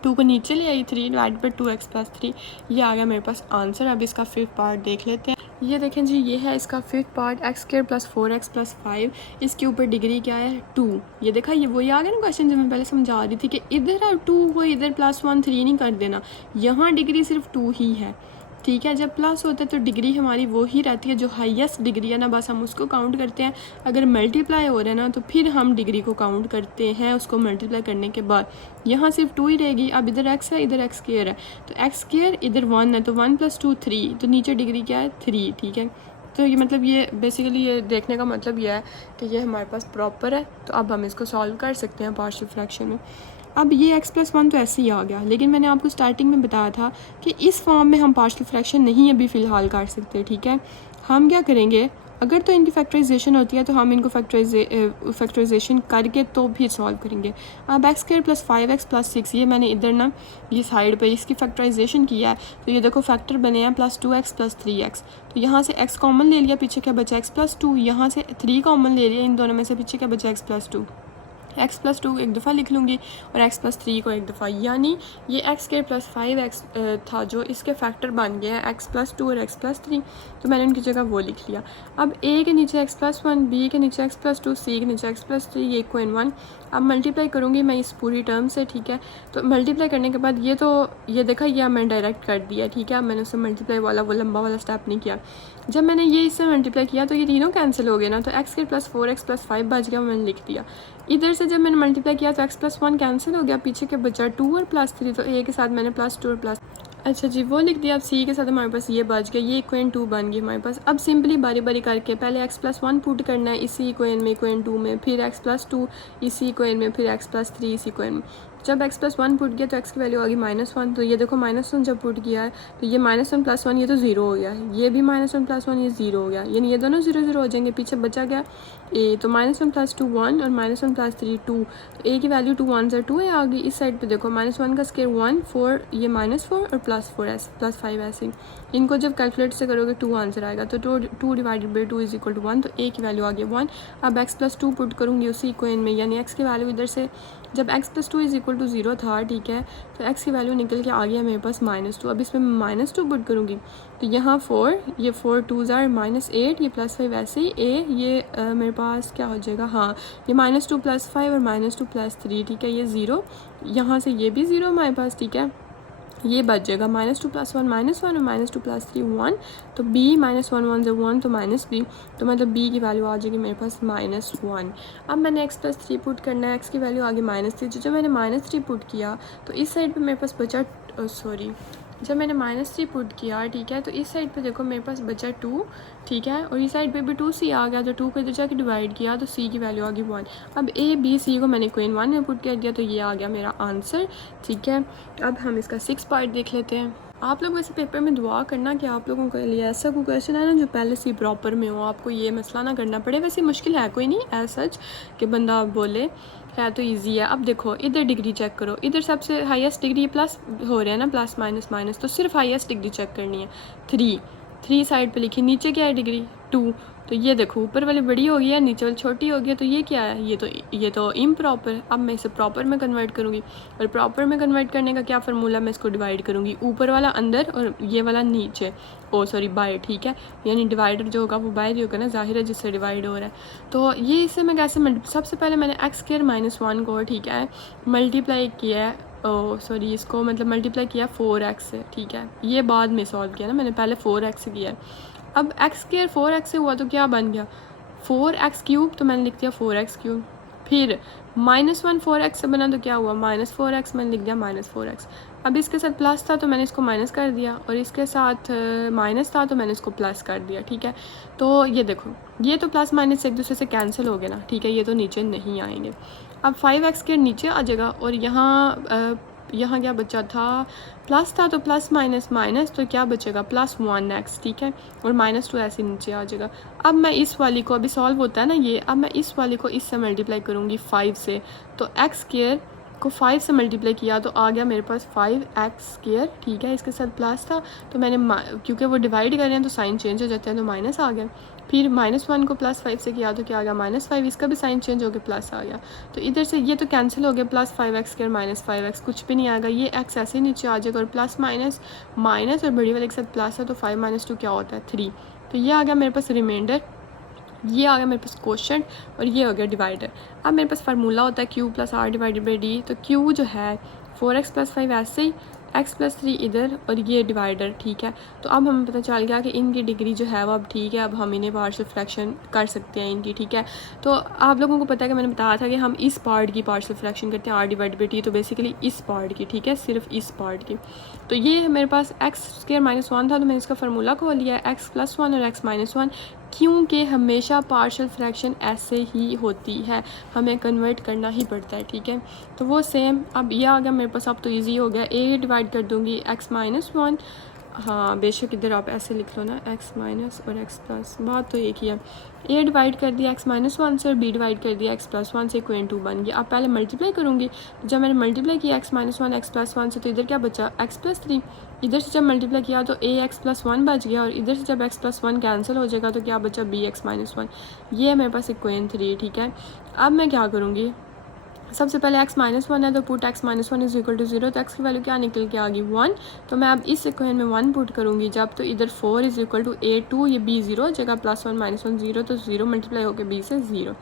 2 को नीचे ले आई, 3 डिवाइड बाई 2x + 3, ये आ गया मेरे पास आंसर। अब इसका 5th पार्ट देख लेते हैं। ये देखें जी, ये है इसका 5th पार्ट, x² + 4x + 5, इसके ऊपर डिग्री क्या है 2। ये देखा, ये वही आ गया ना क्वेश्चन जो मैं पहले समझा रही थी कि इधर 2 को इधर +1 3 नहीं कर देना, यहाँ डिग्री सिर्फ 2 ही है, ठीक है। जब प्लस होता है तो डिग्री हमारी वो ही रहती है जो हाईएस्ट डिग्री है ना, बस हम उसको काउंट करते हैं। अगर मल्टीप्लाई हो रहा है ना तो फिर हम डिग्री को काउंट करते हैं उसको मल्टीप्लाई करने के बाद। यहाँ सिर्फ 2 ही रहेगी। अब इधर x है, इधर x² है, तो x² इधर 1 है, तो 1 + 2 3, तो नीचे डिग्री क्या है 3, ठीक है। तो ये मतलब ये बेसिकली ये देखने का मतलब ये है कि ये हमारे पास प्रॉपर है, तो अब हम इसको सॉल्व कर सकते हैं पार्शियल फ्रैक्शन में। अब ये x+1 तो ऐसे ही आ गया, लेकिन मैंने आपको स्टार्टिंग में बताया था कि इस फॉर्म में हम पार्शियल फ्रैक्शन नहीं अभी फ़िलहाल कर सकते, ठीक है। हम क्या करेंगे, अगर तो इनकी फैक्टराइजेशन होती है तो हम इनको फैक्टराइजेशन करके तो फिर सॉल्व करेंगे। अब x² + 5x + 6, ये मैंने इधर ना ये साइड पे इसकी फैक्टराइजेशन किया है, तो ये देखो फैक्टर बने हैं +2x + 3x। तो यहाँ से x कॉमन ले लिया, पीछे क्या बचा x+2, यहाँ से 3 कॉमन ले लिया, इन दोनों में से पीछे क्या बचा x+2। x+2 एक दफ़ा लिख लूँगी और x+3 को एक दफ़ा, यानी ये x² + 5x था जो इसके फैक्टर बन गया है x+2 और x+3, तो मैंने उनकी जगह वो लिख लिया। अब a के नीचे x+1, b के नीचे x+2, c के नीचे x+3, ये इक्वल 1। अब मल्टीप्लाई करूँगी मैं इस पूरी टर्म से, ठीक है। तो मल्टीप्लाई करने के बाद ये देखा, ये मैंने डायरेक्ट कर दिया, ठीक है। मैंने उससे मल्टीप्लाई वाला वो लंबा वाला स्टेप नहीं किया। जब मैंने ये इससे मल्टीप्लाई किया तो ये तीनों कैंसिल हो गए ना, तो x² + 4x + 5 बच गया, मैंने लिख दिया। इधर से जब मैंने मल्टीप्लाई किया तो x+1 कैंसिल हो गया, पीछे के बचा 2 और +3, तो a के साथ मैंने +2 और +, अच्छा जी वो लिख दिया। अब c के साथ हमारे पास ये बच गया, ये इक्वेशन 2 बन गई हमारे पास। अब सिंपली बारी बारी करके पहले x+1 पुट करना है इसी इक्वेशन में, इक्वेशन 2 में, फिर x+2 इसी इक्वेशन में, फिर x+3 इसी इक्वेशन में। जब x+1 पुट किया तो x की वैल्यू आ गई -1, तो ये देखो -1 जब पुट किया है तो ये -1 + 1 ये तो 0 हो गया है, ये भी -1 + 1 ये 0 हो गया, यानी ये दोनों 0 0 हो जाएंगे। पीछे बचा गया a, तो -1 + 2 1 और -1 + 3 2, तो a की वैल्यू 2 1 2 है आ गई। इस साइड पे देखो -1 का स्क्वायर 1 4, ये -4 और +4 +5 ऐसे, इनको जब कैलकुलेट से करोगे 2 आंसर आएगा, तो 2 / 2 = 1, तो a की वैल्यू आ गई 1। अब x+2 पुट करूँगी उसी इक्वेशन में, यानी x की वैल्यू इधर से जब x+2 = 0 था, ठीक है, तो x की वैल्यू निकल के आ गया मेरे पास -2। अब इसमें -2 पुट करूँगी तो यहाँ 4, ये 4 2s are -8, ये +5 ऐसे ही a, ये मेरे पास क्या हो जाएगा, हाँ ये -2 + 5 और -2 + 3, ठीक है, ये 0, यहाँ से ये भी 0 हमारे पास, ठीक है। ये बच जाएगा -2 + 1 -1 और -2 + 3 1, तो b -1 1 = 1, तो -b, तो मतलब b की वैल्यू आ जाएगी मेरे पास -1। अब मैंने x+3 पुट करना है, x की वैल्यू आ गई -3, जब मैंने -3 पुट किया तो इस साइड पे मेरे पास बचा जब मैंने -3 पुट किया, ठीक है, तो इस साइड पे देखो मेरे पास बचा 2, ठीक है, और इस साइड पे भी 2c आ गया, तो 2 को इधर जाके डिवाइड किया तो c की वैल्यू आ गई 1। अब a b c को मैंने इक्वेशन 1 में पुट कर दिया, तो ये आ गया मेरा आंसर, ठीक है। अब हम इसका 6 पार्ट देख लेते हैं। आप लोग वैसे पेपर में दुआ करना कि आप लोगों के लिए ऐसा कोई क्वेश्चन है ना जो पहले से प्रॉपर में हो, आपको ये मसला ना करना पड़े। वैसे मुश्किल है कोई नहीं एज सच कि बंदा बोले है तो इजी है। अब देखो इधर डिग्री चेक करो, इधर सबसे हाईएस्ट डिग्री प्लस हो रहा है ना, प्लस माइनस माइनस, तो सिर्फ हाईएस्ट डिग्री चेक करनी है। 3 साइड पे लिखी, नीचे क्या है डिग्री 2, तो ये देखो ऊपर वाली बड़ी हो गई है, नीचे वाली छोटी हो गई है, तो ये क्या है, ये तो इम्प्रॉपर। अब मैं इसे प्रॉपर में कन्वर्ट करूँगी, और प्रॉपर में कन्वर्ट करने का क्या फार्मूला, मैं इसको डिवाइड करूँगी, ऊपर वाला अंदर और ये वाला नीचे, बाय, ठीक है, यानी डिवाइडर जो होगा वो बाय ही होगा ना, जाहिर है जिससे डिवाइड हो रहा है। तो ये इससे मैं कैसे सबसे पहले मैंने x² - 1 को, ठीक है, मल्टीप्लाई किया है, इसको मतलब मल्टीप्लाई किया 4x से, ठीक है, ये बाद में सॉल्व किया ना मैंने, पहले 4x से किया है। अब x² 4x से हुआ तो क्या बन गया 4x³, तो मैंने लिख दिया 4x³। फिर -1 4x से बना तो क्या हुआ -4x, मैंने लिख दिया -4x। अब इसके साथ प्लस था तो मैंने इसको माइनस कर दिया, और इसके साथ माइनस था तो मैंने इसको प्लस कर दिया, ठीक है। तो ये देखो ये तो प्लस माइनस एक दूसरे से कैंसिल हो गए ना, ठीक है, ये तो नीचे नहीं आएंगे। अब 5x के नीचे आ जाएगा, और यहाँ क्या बचा था, प्लस था तो प्लस माइनस माइनस, तो क्या बचेगा +1x, ठीक है, और -2 ऐसे नीचे आ जाएगा। अब मैं इस वाली को, अभी सॉल्व होता है ना ये, अब मैं इस वाली को इससे मल्टीप्लाई करूँगी 5 से, तो x² को 5 से मल्टीप्लाई किया तो आ गया मेरे पास 5x², ठीक है, इसके साथ प्लस था तो मैंने क्योंकि वो डिवाइड कर रहे हैं तो साइन चेंज हो जाते हैं, तो माइनस आ गया। फिर -1 को +5 से किया तो क्या आ गया -5, इसका भी साइन चेंज हो गया, प्लस आ गया। तो इधर से ये तो कैंसिल हो गया, +5x² -5x, कुछ भी नहीं आएगा, ये x ऐसे नीचे आ जाएगा, और प्लस माइनस माइनस और बड़ी वाले के साथ प्लस है, तो 5 - 2 क्या होता है 3, तो ये आ गया मेरे पास रिमाइंडर, ये आ गया मेरे पास क्वोशंट, और ये हो गया डिवाइडर। अब मेरे पास फार्मूला होता है Q + R / D, तो Q जो है 4x + 5 ऐसे ही, x+3 इधर और ये डिवाइडर, ठीक है। तो अब हमें पता चल गया कि इनकी डिग्री जो है वो अब ठीक है, अब हम इन्हें पार्शियल फ्रैक्शन कर सकते हैं इनकी, ठीक है। तो आप लोगों को पता है कि मैंने बताया था कि हम इस पार्ट की पार्शियल फ्रैक्शन करते हैं r/t, तो बेसिकली इस पार्ट की, ठीक है, सिर्फ इस पार्ट की। तो ये मेरे पास x² - 1 था, तो मैंने इसका फार्मूला खोल लिया x+1 और x-1, क्योंकि हमेशा पार्शियल फ्रैक्शन ऐसे ही होती है, हमें कन्वर्ट करना ही पड़ता है, ठीक है। तो वो सेम अब ये आ गया मेरे पास, अब तो इजी हो गया। a डिवाइड कर दूंगी x-1, हाँ बेशक इधर आप ऐसे लिख लो ना, x माइनस और x+, बात तो एक ही है। a डिवाइड कर दिया x-1 से और b डिवाइड कर दिया x+1 से, इक्वेशन 2 बन गया। अब पहले मल्टीप्लाई करूँगी, तो जब मैंने मल्टीप्लाई किया x-1 x+1 से, तो इधर क्या बचा x+3। इधर से जब मल्टीप्लाई किया तो ax+1 बच गया, और इधर से जब x+1 कैंसिल हो जाएगा तो क्या बचा bx-1। ये है मेरे पास इक्वेशन 3, ठीक है। अब मैं क्या करूँगी, सबसे पहले x-1 है तो put x-1 is equal to 0, तो x की वैल्यू क्या निकल के आ गई 1। तो मैं अब इस इक्वेशन में 1 पुट करूँगी जब, तो इधर 4 इज इक्वल टू a2, ये b 0 जगह +1 -1 0, तो 0 मल्टीप्लाई होकर b से 0,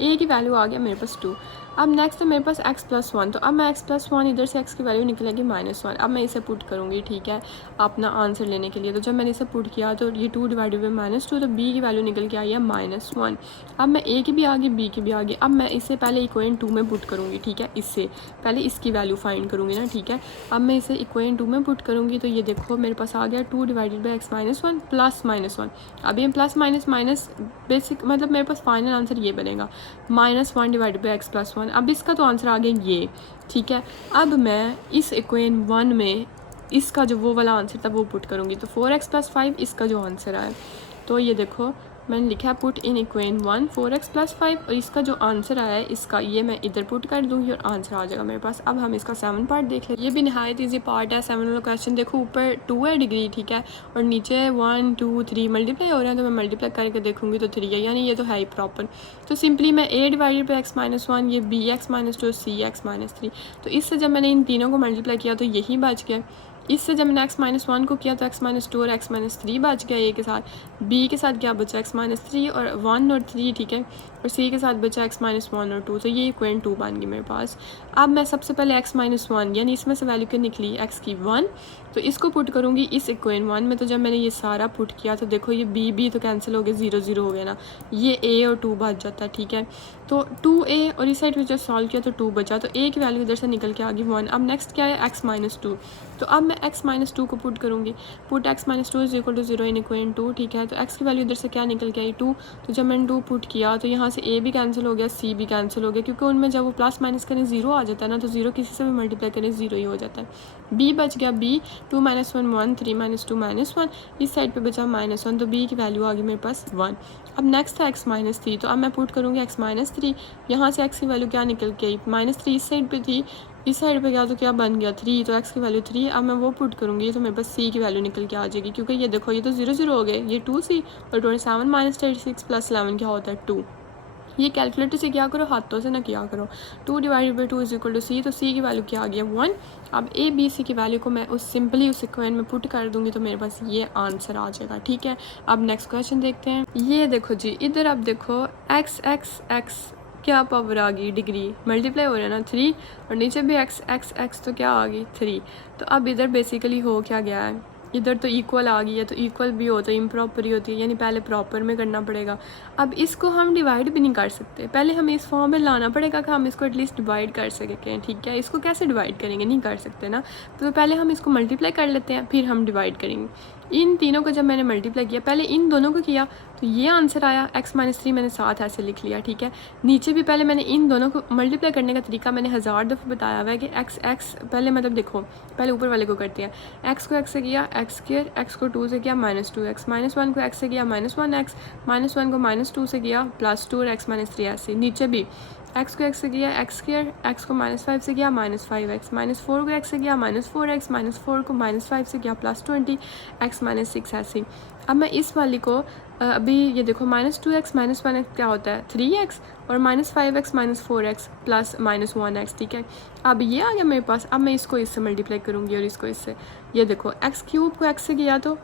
a की वैल्यू आ गया मेरे पास 2। अब नेक्स्ट है मेरे पास x+1, तो अब मैं x+1 इधर से x की वैल्यू निकलेगी -1। अब मैं इसे पुट करूँगी, ठीक है, अपना आंसर लेने के लिए। तो जब मैंने इसे पुट किया तो ये 2 डिवाइडेड बाई -2, तो b की वैल्यू निकल के आई है -1। अब मैं a की भी आ गई, b की भी आ गई। अब मैं इसे पहले इक्वेशन 2 में पुट करूँगी, ठीक है, इससे पहले इसकी वैल्यू फाइंड करूँगी ना, ठीक है। अब मैं इसे इक्वेशन 2 में पुट करूँगी, तो ये देखो मेरे पास आ गया 2 डिवाइडेड बाई x-1 प्लस -1। अब ये प्लस माइनस माइनस बेसिक मतलब मेरे पास फाइनल आंसर ये बनेगा -1 डिवाइडेड बाई x+1। अब इसका तो आंसर आ गया ये, ठीक है। अब मैं इस इक्वेशन 1 में इसका जो वो वाला आंसर था वो पुट करूँगी, तो 4x + 5 इसका जो आंसर आया, तो ये देखो मैंने लिखा है पुट इन इक्वेशन 1 4x + 5, और इसका जो आंसर आया है इसका ये मैं इधर पुट कर दूँगी और आंसर आ जाएगा मेरे पास। अब हम इसका 7 पार्ट देख लें, ये भी नहायत ईजी पार्ट है। 7 वाला क्वेश्चन देखो, ऊपर 2 है डिग्री, ठीक है, और नीचे 1 2 3 मल्टीप्लाई हो रहे हैं, तो मैं मल्टीप्लाई करके देखूँगी तो 3 है, यानी ये तो है ही प्रॉपर। तो सिंपली मैं a डिवाइडेड बाई x-1, ये bx-2, cx-3, तो इससे जब मैंने इन तीनों को मल्टीप्लाई किया तो यही बच गया। इससे जब मैंने x-1 को किया तो x-2 और x-3 बच गया a के साथ, b के साथ क्या बचा x-3 और 1 और 3, ठीक है, और c के साथ बचा x-1 और 2, तो ये इक्वेशन 2 बन गई मेरे पास। अब मैं सबसे पहले x-1 यानी इसमें से वैल्यू क्या निकली x की 1, तो इसको पुट करूँगी इस इक्वेशन 1 में। तो जब मैंने ये सारा पुट किया तो देखो ये b तो कैंसिल हो गया, 0 0 हो गया ना, ये a और 2 बच जाता है, ठीक है। तो 2a और इस साइड में जब सॉल्व किया तो 2 बचा, तो a की वैल्यू इधर से निकल के आ गई 1। अब नेक्स्ट क्या है x-2, तो अब मैं x-2 को पुट करूँगी, put x-2 is equal to 0 इन इक्वेशन 2, ठीक है। तो x की वैल्यू इधर से क्या निकल के आई 2, तो जब मैंने 2 पुट किया तो यहाँ से a भी कैंसिल हो गया, c भी कैंसिल हो गया, क्योंकि उनमें जब वो प्लस माइनस करें 0 आ जाता है ना, तो 0 किसी से भी मल्टीप्लाई करें 0 ही हो जाता है। b बच गया, b 2 - 1 1 3 - 2 -1, इस साइड पे बचा -1, तो b की वैल्यू आ गई मेरे पास 1। अब नेक्स्ट है x-3, तो अब मैं पुट करूँगी x-3, यहाँ से x की वैल्यू क्या निकल के आई -3, इस साइड पे थी, इस साइड पे गया तो क्या बन गया 3, तो x की वैल्यू 3। अब मैं वो पुट करूँगी तो मेरे पास c की वैल्यू निकल के आ जाएगी, क्योंकि ये देखो ये तो 0 0 हो गए, ये 2c और 27 - 36 + 11 क्या होता है 2। ये कैलकुलेटर से क्या करो, हाथों से ना किया करो। 2 divided by 2 is equal to c, तो c की वैल्यू क्या आ गया 1। अब a b c की वैल्यू को मैं उस सिंपली उस इक्वेशन में पुट कर दूंगी तो मेरे पास ये आंसर आ जाएगा, ठीक है। अब नेक्स्ट क्वेश्चन देखते हैं। ये देखो जी, इधर आप देखो x क्या पावर आ गई, डिग्री मल्टीप्लाई हो रहा है ना 3, और नीचे भी x तो क्या आ गई 3। तो अब इधर बेसिकली हो क्या गया है, इधर तो इक्वल आ गई है, तो इक्वल भी होता है इम्प्रॉपर ही होती है, यानी पहले प्रॉपर में करना पड़ेगा। अब इसको हम डिवाइड भी नहीं कर सकते, पहले हमें इस फॉर्म में लाना पड़ेगा कि हम इसको एटलीस्ट डिवाइड कर सकें, ठीक है। इसको कैसे डिवाइड करेंगे, नहीं कर सकते ना, तो पहले हम इसको मल्टीप्लाई कर लेते हैं, फिर हम डिवाइड करेंगे। इन तीनों को जब मैंने मल्टीप्लाई किया, पहले इन दोनों को किया तो ये आंसर आया, x-3 मैंने साथ ऐसे लिख लिया, ठीक है। नीचे भी पहले मैंने इन दोनों को मल्टीप्लाई करने का तरीका मैंने 1000 दफ़ा बताया हुआ है कि x पहले मतलब देखो, पहले ऊपर वाले को करते हैं, x को x से किया x², x को 2 से किया -2x, -1 को x से किया -1x, -1 को -2 से किया +2 और x-3 ऐसे। नीचे भी x को x से किया x², x को -5 से किया -5x, -4 को x से किया -4x, -4 को -5 से किया +20, x-6 ऐसे। अब मैं इस वाली को अभी ये देखो -2x -1x क्या होता है 3x, और -5x -4x प्लस -1x, ठीक है। अब ये आ गया मेरे पास। अब मैं इसको इससे मल्टीप्लाई करूँगी और इसको इससे, ये देखो x³ को x से किया तो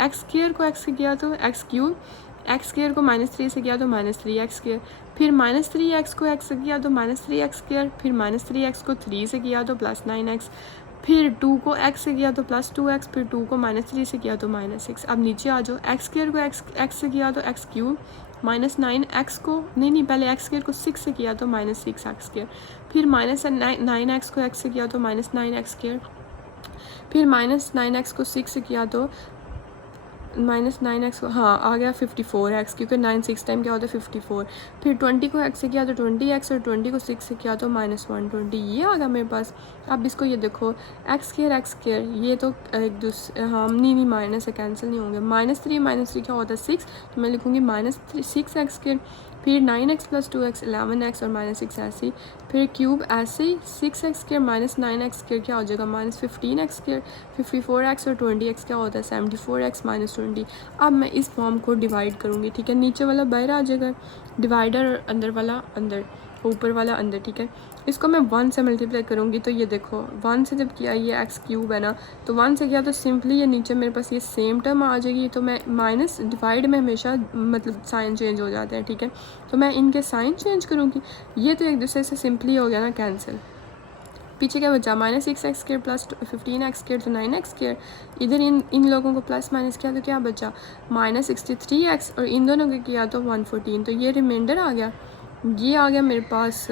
x² को x से किया तो x³, x² को -3 से किया तो -3x², फिर -3x को x से किया तो -3x², फिर -3x को 3 से किया तो +9x, फिर 2 को x से किया तो +2x, फिर 2 को -3 से किया तो -6। अब नीचे आ जाओ, x² को x से किया तो x³ -9x को नहीं पहले x² को 6 से किया तो -6x², फिर -9x को x से किया तो -9x², फिर -9x को 6 से किया तो -9x को हाँ आ गया 54x, क्योंकि 9 6 टाइम क्या होता है 54। फिर 20 को x से किया तो 20x, और 20 को 6 से किया तो -120, ये आ गया मेरे पास। अब इसको ये देखो x² ये तो एक दूसरे हाँ नहीं माइनस से कैंसिल नहीं होंगे। -3 क्या होता है 6, तो मैं लिखूँगी -6x², फिर 9x + 2x 11x और -6 ऐसे ही, फिर क्यूब ऐसे ही 6x² -9x² क्या हो जाएगा -15x², 54x और 20x क्या होता है 74x -20। अब मैं इस फॉर्म को डिवाइड करूँगी, ठीक है, नीचे वाला बाहर आ जाएगा डिवाइडर और अंदर वाला अंदर, ऊपर वाला अंदर, ठीक है। इसको मैं 1 से मल्टीप्लाई करूँगी तो ये देखो 1 से जब किया ये x³ है ना, तो 1 से किया तो सिंपली ये नीचे मेरे पास ये सेम टर्म आ जाएगी। तो मैं माइनस डिवाइड में हमेशा मतलब साइन चेंज हो जाते हैं, ठीक है, तो मैं इनके साइन चेंज करूँगी। ये तो एक दूसरे से सिंपली हो गया ना कैंसिल। पीछे क्या बचा -6x² + 15x² तो 9x², इधर इन लोगों को प्लस माइनस किया तो क्या बचा -63x, और इन दोनों को किया तो 114, तो ये रिमाइंडर आ गया। ये आ गया मेरे पास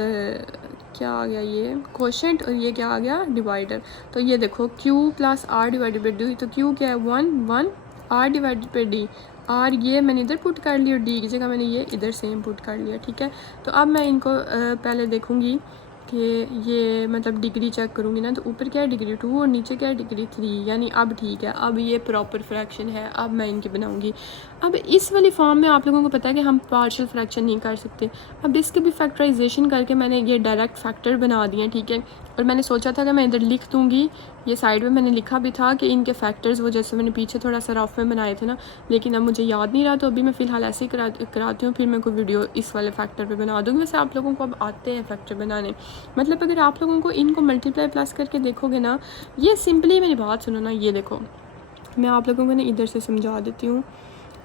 क्या आ गया ये कोशेंट, और ये क्या आ गया डिवाइडर। तो ये देखो q + r divided by d, तो q क्या है 1 r divided by d, r ये मैंने इधर पुट कर लिया और d की जगह मैंने ये इधर सेम पुट कर लिया, ठीक है। तो अब मैं इनको पहले देखूँगी कि ये मतलब डिग्री चेक करूँगी ना, तो ऊपर क्या है डिग्री 2 और नीचे क्या है डिग्री 3, यानी अब ठीक है, अब ये प्रॉपर फ्रैक्शन है। अब मैं इनकी बनाऊँगी। अब इस वाली फॉर्म में आप लोगों को पता है कि हम पार्शियल फ्रैक्शन नहीं कर सकते। अब इसके भी फैक्टराइजेशन करके मैंने ये डायरेक्ट फैक्टर बना दिए, ठीक है। और मैंने सोचा था कि मैं इधर लिख दूँगी, ये साइड में मैंने लिखा भी था कि इनके फैक्टर्स वो जैसे मैंने पीछे थोड़ा सा रफ में बनाए थे ना, लेकिन अब मुझे याद नहीं रहा, तो अभी मैं फ़िलहाल ऐसे ही कराती हूँ, फिर मैं कोई वीडियो इस वाले फैक्टर पे बना दूँगी। वैसे आप लोगों को अब आते हैं फैक्टर बनाने, मतलब अगर आप लोगों को इनको मल्टीप्लाई प्लस करके देखोगे ना, ये सिंपली मेरी बात सुनो ना, ये देखो मैं आप लोगों को ना इधर से समझा देती हूँ।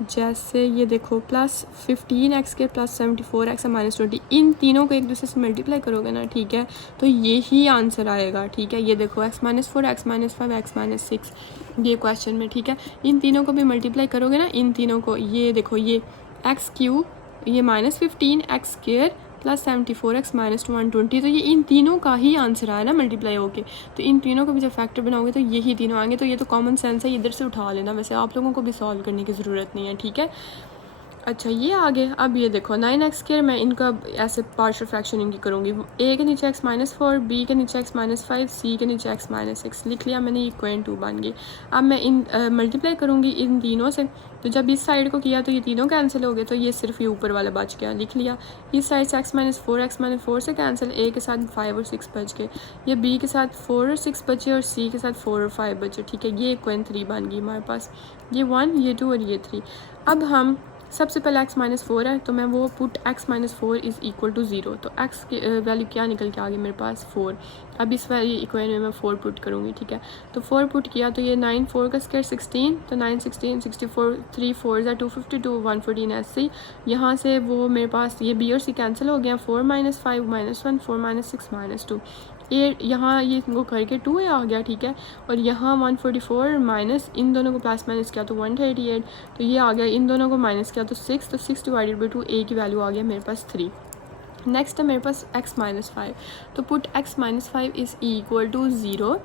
जैसे ये देखो +15x² + 74x -20, इन तीनों को एक दूसरे से मल्टीप्लाई करोगे ना, ठीक है, तो ये ही आंसर आएगा, ठीक है। ये देखो x - 4 x - 5 x - 6 ये क्वेश्चन में, ठीक है। इन तीनों को भी मल्टीप्लाई करोगे ना, इन तीनों को, ये देखो ये x³ ये -15x² + 74x -120, तो ये इन तीनों का ही आंसर आया ना मल्टीप्लाई होके। तो इन तीनों को भी जब फैक्टर बनाओगे तो यही तीनों आएंगे। तो ये तो कॉमन सेंस है, इधर से उठा लेना, वैसे आप लोगों को भी सॉल्व करने की ज़रूरत नहीं है, ठीक है। अच्छा ये आगे अब ये देखो 9x² मैं इनका ऐसे पार्शियल फ्रैक्शन इनकी करूँगी। a के नीचे x - 4, b के नीचे x - 5, c के नीचे x - 6 लिख लिया मैंने, इक्वेशन 2 बन गई। अब मैं इन मल्टीप्लाई करूँगी इन तीनों से, तो जब इस साइड को किया तो ये तीनों कैंसिल हो गए, तो ये सिर्फ ये ऊपर वाला बच गया, लिख लिया। इस साइड से x - 4 से कैंसिल, a के साथ 5 और 6 बच गए, ये b के साथ 4 और 6 बचे, और c के साथ 4 और 5 बचे, ठीक है। ये इक्वेशन 3 बन गई हमारे पास, ये 1 ये 2 और ये 3। अब हम सबसे पहले x - 4 है, तो मैं वो put x - 4 is equal to 0, तो x की वैल्यू क्या निकल के आ गई मेरे पास 4। अब इस वाली इक्वेशन में मैं 4 पुट करूँगी, ठीक है। तो 4 पुट किया तो ये 9 4 का स्क्वायर 16, तो 9 16 64 3 4 252 114 ऐसे। यहाँ से वो मेरे पास ये b और c कैंसिल हो गया, 4 - 5 -1 4 - 6 -2, ये यहाँ ये इनको करके 2 आ गया, ठीक है। और यहाँ 144 माइनस इन दोनों को प्लस माइनस किया तो 138, तो ये आ गया, इन दोनों को माइनस किया तो 6, तो 6 डिवाइडेड बाई 2 a की वैल्यू आ गया मेरे पास 3। नेक्स्ट है मेरे पास x - 5, तो put x - 5 is equal to 0,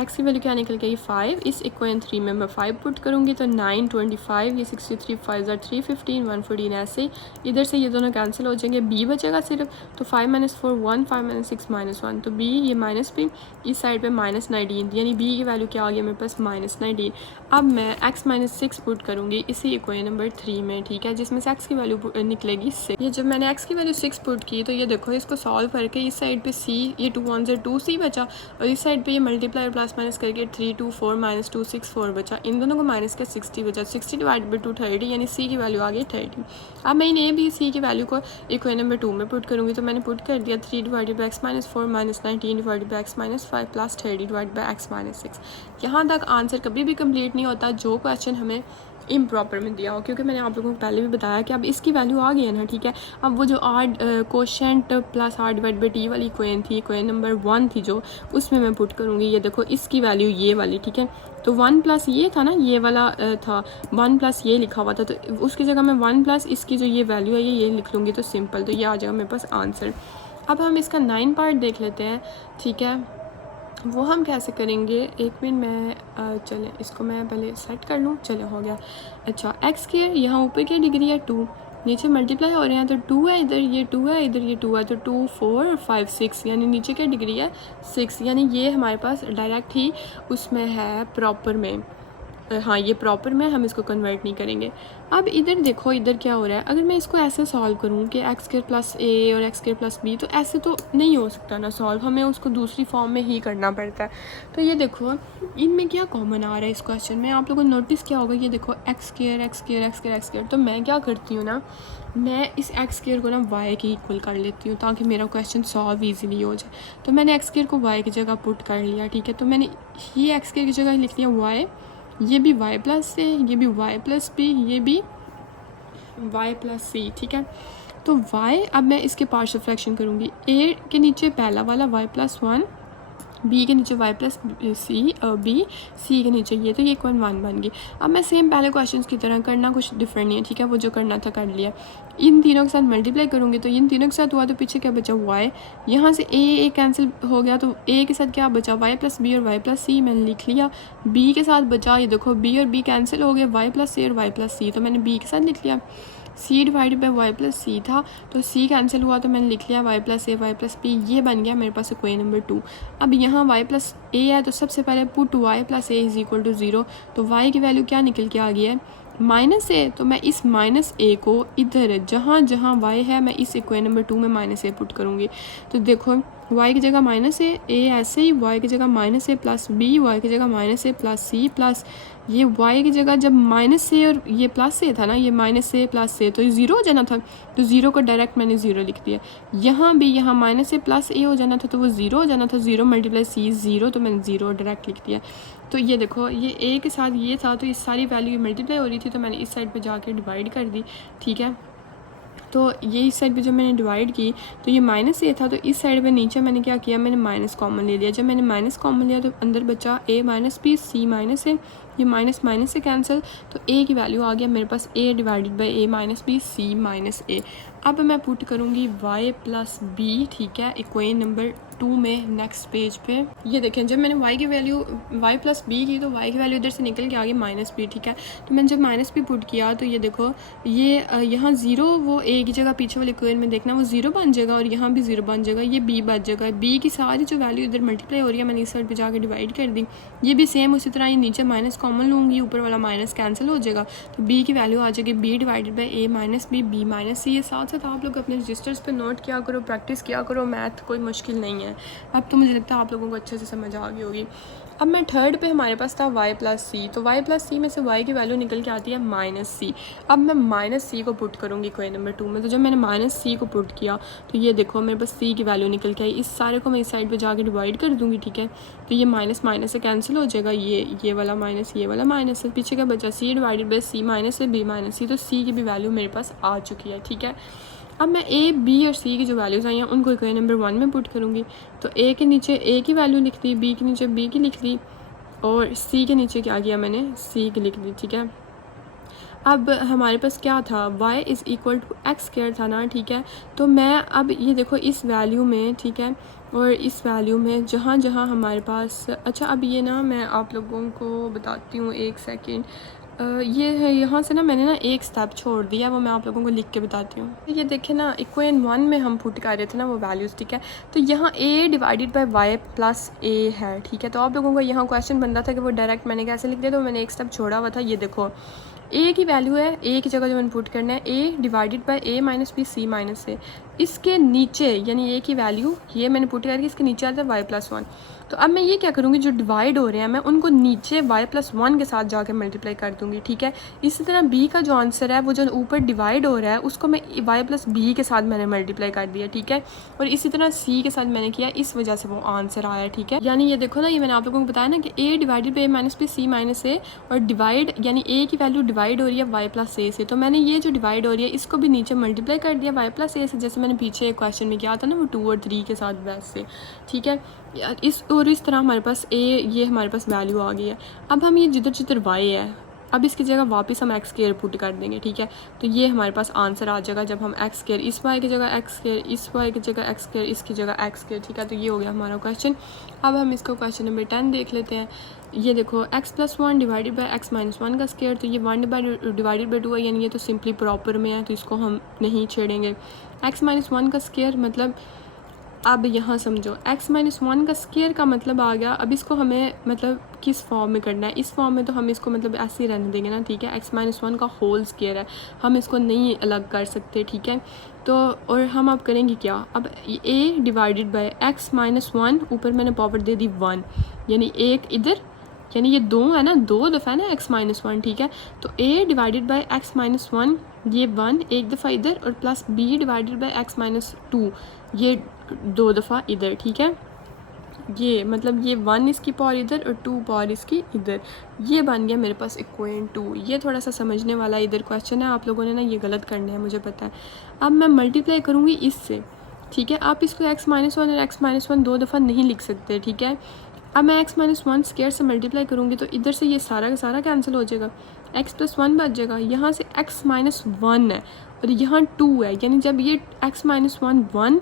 x की वैल्यू क्या निकल गई 5। इस इक्वेशन 3 में मैं 5 पुट करूँगी तो 9 25, ये 63 5 315 114 ऐसे। इधर से ये दोनों कैंसिल हो जाएंगे, b बचेगा सिर्फ, तो 5 - 4 1 5 - 6 -1, तो b ये माइनस b, इस साइड पे -19, यानी b की वैल्यू क्या आ गया मेरे पास -19। अब मैं x - 6 पुट करूँगी इसी इक्वेशन नंबर 3 में, ठीक है, जिसमें से x की वैल्यू निकलेगी 6। ये जब मैंने x की वैल्यू 6 पुट की तो ये देखो इसको सॉल्व करके इस साइड पे c, ये 2 1 से 2c बचा, और इस साइड पे ये मल्टीप्लाई प्लस माइनस करके 3 2 4 - 2 6 4 बचा, इन दोनों को माइनस का 60 बचा, 60 डिवाइड बाई 2 30, यानी c की वैल्यू आ गई 30। अब मैं इन a b c की वैल्यू को इक्वेशन नंबर 2 में पुट करूँगी, तो मैंने पुट कर दिया 3 divided by x - 4 -19 divided by x - 5 plus 30 divide by x - 6। यहाँ तक आंसर कभी भी कंप्लीट नहीं होता, जो क्वेश्चन हमें इम्प्रॉपर में दिया हो, क्योंकि मैंने आप लोगों को पहले भी बताया कि अब इसकी वैल्यू आ गई है ना, ठीक है। अब वो जो r quotient plus r divide by t वाली इक्वेशन थी, इक्वेशन नंबर 1 थी जो, उसमें मैं पुट करूँगी। ये देखो इसकी वैल्यू ये वाली, ठीक है। तो 1 प्लस ये था ना, ये वाला था 1 प्लस ये लिखा हुआ था, तो उसकी जगह मैं 1 प्लस इसकी जो ये वैल्यू है ये लिख लूँगी, तो सिंपल, तो ये आ जाएगा मेरे पास आंसर। अब हम इसका 9 पार्ट देख लेते हैं, ठीक है। वो हम कैसे करेंगे, एक मिनट मैं चले इसको मैं पहले सेट कर लूँ। चलो हो गया। अच्छा, एक्स की यहाँ ऊपर की डिग्री है 2, नीचे मल्टीप्लाई हो रहे हैं तो 2 है इधर, ये 2 है इधर, ये 2 है, तो 2 4 और 5 6, यानी नीचे की डिग्री है 6, यानी ये हमारे पास डायरेक्ट ही उसमें है प्रॉपर में। हाँ, ये प्रॉपर में, हम इसको कन्वर्ट नहीं करेंगे। अब इधर देखो, इधर क्या हो रहा है, अगर मैं इसको ऐसे सॉल्व करूँ कि एक्स स्क्वायर प्लस ए और एक्स स्क्वायर प्लस बी, तो ऐसे तो नहीं हो सकता ना सॉल्व, हमें उसको दूसरी फॉर्म में ही करना पड़ता है। तो ये देखो इनमें क्या कॉमन आ रहा है इस क्वेश्चन में, आप लोगों ने नोटिस किया होगा, ये देखो x square x square x square x square. तो मैं क्या करती हूँ ना, मैं इस एक्स स्क्वायर को ना वाई के इक्वल कर लेती हूँ, ताकि मेरा क्वेश्चन सॉल्व ईजिली हो जाए। तो मैंने एक्स स्क्वायर को वाई की जगह पुट कर लिया, ठीक है। तो मैंने ये एक्स स्क्वायर की जगह लिख लिया वाई, ये भी y प्लस ए, ये भी y प्लस बी, ये भी y प्लस सी, ठीक है। तो y, अब मैं इसके पार्शियल फ्रैक्शन करूँगी। a के नीचे पहला वाला y प्लस 1, b के नीचे y प्लस सी, बी सी के नीचे ये, तो ये इक्वल 1 बन गई। अब मैं सेम पहले क्वेश्चंस की तरह, करना कुछ डिफरेंट नहीं है, ठीक है। वो जो करना था कर लिया। इन तीनों के साथ मल्टीप्लाई करूँगी, तो इन तीनों के साथ हुआ, तो पीछे क्या बचा y, यहाँ से a कैंसिल हो गया, तो a के साथ क्या बचा y प्लस बी और y प्लस सी, मैंने लिख लिया। b के साथ बचा, ये देखो b और b कैंसिल हो गए, y प्लस सी और y प्लस सी, तो मैंने b के साथ लिख लिया। c divided by y plus c था, तो c कैंसिल हुआ, तो मैंने लिख लिया y प्लस ए वाई प्लस बी, ये बन गया मेरे पास इक्वेशन नंबर 2। अब यहाँ y प्लस ए है, तो सबसे पहले put y plus a is equal to 0, तो y की वैल्यू क्या निकल के आ गई है, माइनस ए। तो मैं इस माइनस ए को इधर जहाँ जहाँ y है, मैं इस इक्वेशन नंबर 2 में माइनस ए पुट करूँगी। तो देखो y की जगह माइनस ए, ऐसे ही y की जगह माइनस ए प्लस बी, y की जगह माइनस ए प्लस सी, प्लस ये y की जगह जब माइनस ए और ये प्लस ए था ना, ये माइनस ए प्लस ए, तो ये 0 हो जाना था, तो 0 को डायरेक्ट मैंने 0 लिख दिया। यहाँ भी यहाँ माइनस ए प्लस ए हो जाना था, तो वो 0 हो जाना था, 0 मल्टीप्लाई सी 0, तो मैंने 0 डायरेक्ट लिख दिया। तो ये देखो ये ए के साथ ये था, तो इस सारी वैल्यू मल्टीप्लाई हो रही थी, तो मैंने इस साइड पे जाके डिवाइड कर दी, ठीक है। तो ये इस साइड पे जब मैंने डिवाइड की, तो ये माइनस ए था, तो इस साइड पे नीचे मैंने क्या किया, मैंने माइनस कॉमन ले लिया। जब मैंने माइनस कॉमन लिया, तो अंदर बचा ए माइनस बी, सी माइनस ए, ये माइनस माइनस से कैंसिल, तो ए की वैल्यू आ गया मेरे पास a divided by a minus b, c minus a. अब मैं पुट करूँगी y प्लस बी, ठीक है, इक्वेशन नंबर 2 में नेक्स्ट पेज पे। ये देखें, जब मैंने y की वैल्यू y प्लस बी की, तो y की वैल्यू इधर से निकल के आ गई माइनस बी, ठीक है। तो मैंने जब माइनस बी पुट किया, तो ये देखो ये यहाँ 0, वो a की जगह पीछे वाले इक्वेशन में देखना वो 0 बन जाएगा, और यहाँ भी 0 बन जाएगा, ये b बच जाएगा। b की सारी जो वैल्यू इधर मल्टीप्लाई हो रही है, मैंने इस साइड पर जाकर डिवाइड कर दी। ये भी सेम उसी तरह, ये नीचे माइनस कॉमन लूँगी, ऊपर वाला माइनस कैंसिल हो जाएगा, तो b की वैल्यू आ जाएगी b divided by a minus b, b minus c. ये साथ साथ आप लोग अपने रजिस्टर्स पे नोट किया करो, प्रैक्टिस किया करो, मैथ कोई मुश्किल नहीं है। अब तो मुझे लगता है आप लोगों को अच्छे से समझ आ गई होगी। अब मैं थर्ड पे हमारे पास था y प्लस सी, तो y प्लस सी में से y की वैल्यू निकल के आती है माइनस सी। अब मैं माइनस सी को पुट करूँगी इक्वेशन नंबर 2 में, तो जब मैंने माइनस सी को पुट किया, तो ये देखो मेरे पास c की वैल्यू निकल के आई। इस सारे को मैं इस साइड पे जाके डिवाइड कर दूँगी, ठीक है। तो ये माइनस माइनस से कैंसिल हो जाएगा, ये वाला माइनस, ये वाला माइनस है, पीछे का बचा c divided by c minus से बी माइनस सी, तो c की भी वैल्यू मेरे पास आ चुकी है, ठीक है। अब मैं ए बी और सी की जो वैल्यूज़ आई हैं उनको इक्वेशन नंबर 1 में पुट करूँगी। तो ए के नीचे ए की वैल्यू लिख दी, बी के नीचे बी की लिख दी, और सी के नीचे क्या किया मैंने, सी की लिख दी, ठीक है। अब हमारे पास क्या था, y is equal to x square था ना, ठीक है। तो मैं अब ये देखो इस वैल्यू में, ठीक है, और इस वैल्यू में जहाँ जहाँ हमारे पास, अच्छा अब ये ना मैं आप लोगों को बताती हूँ, एक सेकेंड, ये है यहाँ से ना मैंने ना एक स्टेप छोड़ दिया, वो मैं आप लोगों को लिख के बताती हूँ। तो ये देखें ना, इक्वेशन 1 में हम पुट कर रहे थे ना वो वैल्यूज़, ठीक है। तो यहाँ a divided by y plus a है, ठीक है। तो आप लोगों को यहाँ क्वेश्चन बनता था कि वो डायरेक्ट मैंने कैसे लिख दिया, तो मैंने एक स्टेप छोड़ा हुआ था। ये देखो a की वैल्यू है, a की जगह जो मैंने पुट करना है a divided by a minus b c minus a, इसके नीचे यानी ए की वैल्यू ये मैंने पुट करके इसके नीचे आता है y+1। तो अब मैं ये क्या करूँगी, जो डिवाइड हो रहे हैं मैं उनको नीचे y+1 के साथ जाके मल्टीप्लाई कर दूँगी, ठीक है। इसी तरह b का जो आंसर है वो जो ऊपर डिवाइड हो रहा है उसको मैं y+b के साथ मैंने मल्टीप्लाई कर दिया, ठीक है। और इसी तरह c के साथ मैंने किया, इस वजह से वो आंसर आया, ठीक है। यानी ये देखो ना, ये मैंने आप लोगों को बताया ना कि a divided by -b c-a और डिवाइड यानी a की वैल्यू डिवाइड हो रही है y+a से। तो मैंने ये जो डिवाइड हो रही है इसको भी नीचे मल्टीप्लाई कर दिया y+a से, जैसे मैंने पीछे एक क्वेश्चन में किया था ना वो 2 और 3 के साथ वैसे, ठीक है। इस तरह हमारे पास ये हमारे पास वैल्यू आ गई है। अब हम ये जिधर जिधर y है अब इसकी जगह वापस हम एक्स स्क्वायर पुट कर देंगे, ठीक है। तो ये हमारे पास आंसर आ जाएगा जब हम एक्स स्क्वायर इस वाई की जगह एक्स स्क्वायर, इस वाई की जगह एक्स स्क्वायर, इसकी जगह एक्स स्क्वायर, ठीक है। तो ये हो गया हमारा क्वेश्चन। अब हम इसको क्वेश्चन नंबर 10 देख लेते हैं। ये देखो x+1 डिवाइडेड बाई x-1 का स्क्वायर, तो ये 1 डिवाइडेड बाई 2 है, यानी ये तो सिंपली प्रॉपर में है तो इसको हम नहीं छेड़ेंगे। x-1 का स्क्वायर मतलब अब यहाँ समझो x-1 का स्क्वायर का मतलब आ गया। अब इसको हमें मतलब किस फॉर्म में करना है, इस फॉर्म में तो हम इसको मतलब ऐसे ही रहने देंगे ना, ठीक है। x-1 का होल स्क्वायर है, हम इसको नहीं अलग कर सकते, ठीक है। तो और हम अब करेंगे क्या, अब a डिवाइडेड बाई x-1 ऊपर मैंने पावर दे दी 1, यानी एक इधर, यानी ये 2 है ना, 2 दफ़ा है ना x-1, ठीक है। तो a डिवाइडेड बाई x-1 ये 1 एक दफ़ा इधर और plus b divided by x-2 ये 2 दफ़ा इधर, ठीक है। ये मतलब ये 1 इसकी पावर इधर और 2 पावर इसकी इधर, ये बन गया मेरे पास इक्वेशन 2। ये थोड़ा सा समझने वाला इधर क्वेश्चन है, आप लोगों ने ना ये गलत करना है मुझे पता है। अब मैं मल्टीप्लाई करूँगी इससे, ठीक है। आप इसको x-1 और x-1 2 दफ़ा नहीं लिख सकते, ठीक है। अब मैं x-1 स्क्वायर से मल्टीप्लाई करूँगी तो इधर से ये सारा का सारा कैंसिल हो जाएगा, x+1 बच जाएगा। यहाँ से x-1 है और यहाँ 2 है, यानी जब ये x-1 1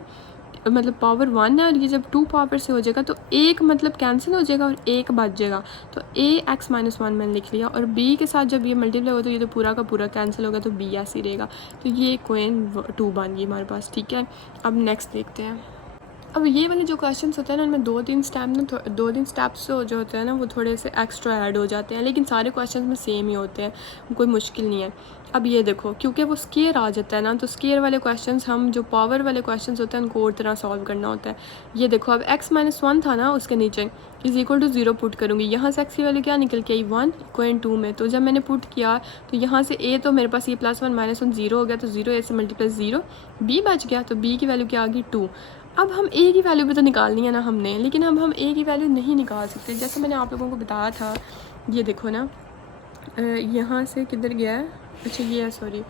मतलब पावर 1 है और ये जब 2 पावर से हो जाएगा तो एक मतलब कैंसिल हो जाएगा और एक बच जाएगा। तो a x-1 मैंने लिख लिया और b के साथ जब ये मल्टीप्लाई हो तो ये तो पूरा का पूरा कैंसिल होगा, तो b ऐसे ही रहेगा। तो ये इक्वेशन 2 बन गई हमारे पास, ठीक है। अब नेक्स्ट देखते हैं। अब ये वाले जो क्वेश्चंस होते हैं ना उनमें 2-3 स्टेप्स जो होते हैं ना वो थोड़े से एक्स्ट्रा ऐड हो जाते हैं, लेकिन सारे क्वेश्चंस में सेम ही होते हैं, कोई मुश्किल नहीं है। अब ये देखो, क्योंकि वो स्केयर आ जाता है ना, तो स्केयर वाले क्वेश्चंस हम जो पावर वाले क्वेश्चंस होते हैं उनको और तरह सॉल्व करना होता है। ये देखो, अब x-1 था ना, उसके नीचे = 0 पुट करूँगी। यहाँ से x की वैल्यू क्या निकल के आई 1 इक्वेशन 2 में। तो जब मैंने पुट किया तो यहाँ से a तो मेरे पास ये +1 -1 0 हो गया, तो 0 a से मल्टीप्लाई 0, b बच गया, तो b की वैल्यू क्या आ गई 2। अब हम a की वैल्यू भी तो निकालनी है ना हमने, लेकिन अब हम a की वैल्यू नहीं निकाल सकते। जैसे मैंने आप लोगों को बताया था, ये देखो ना, यहाँ से किधर गया है, अच्छा ये है, सॉरी,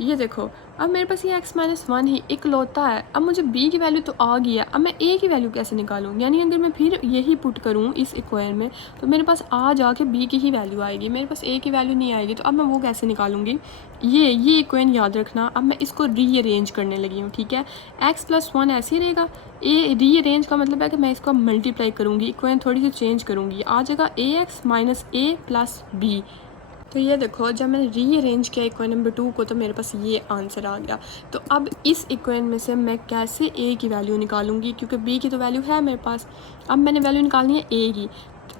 ये देखो। अब मेरे पास ये x-1 ही इकलौता है। अब मुझे b की वैल्यू तो आ गई है, अब मैं a की वैल्यू कैसे निकालूँ, यानी अगर मैं फिर यही पुट करूँ इस इक्वेशन में तो मेरे पास आ जाके b की ही वैल्यू आएगी, मेरे पास a की वैल्यू नहीं आएगी। तो अब मैं वो कैसे निकालूंगी, ये इक्वेशन याद रखना। अब मैं इसको रीअरेंज करने लगी हूँ, ठीक है। x+1 ऐसे ही रहेगा, a रीअरेंज का मतलब है कि मैं इसको मल्टीप्लाई करूँगी, इक्वेशन थोड़ी सी चेंज करूँगी, आ जाएगा ax - a + b। तो ये देखो, जब मैंने रीअरेंज किया इक्वेशन नंबर 2 को तो मेरे पास ये आंसर आ गया। तो अब इस इक्वेशन में से मैं कैसे a की वैल्यू निकालूंगी, क्योंकि b की तो वैल्यू है मेरे पास। अब मैंने वैल्यू निकालनी है a की,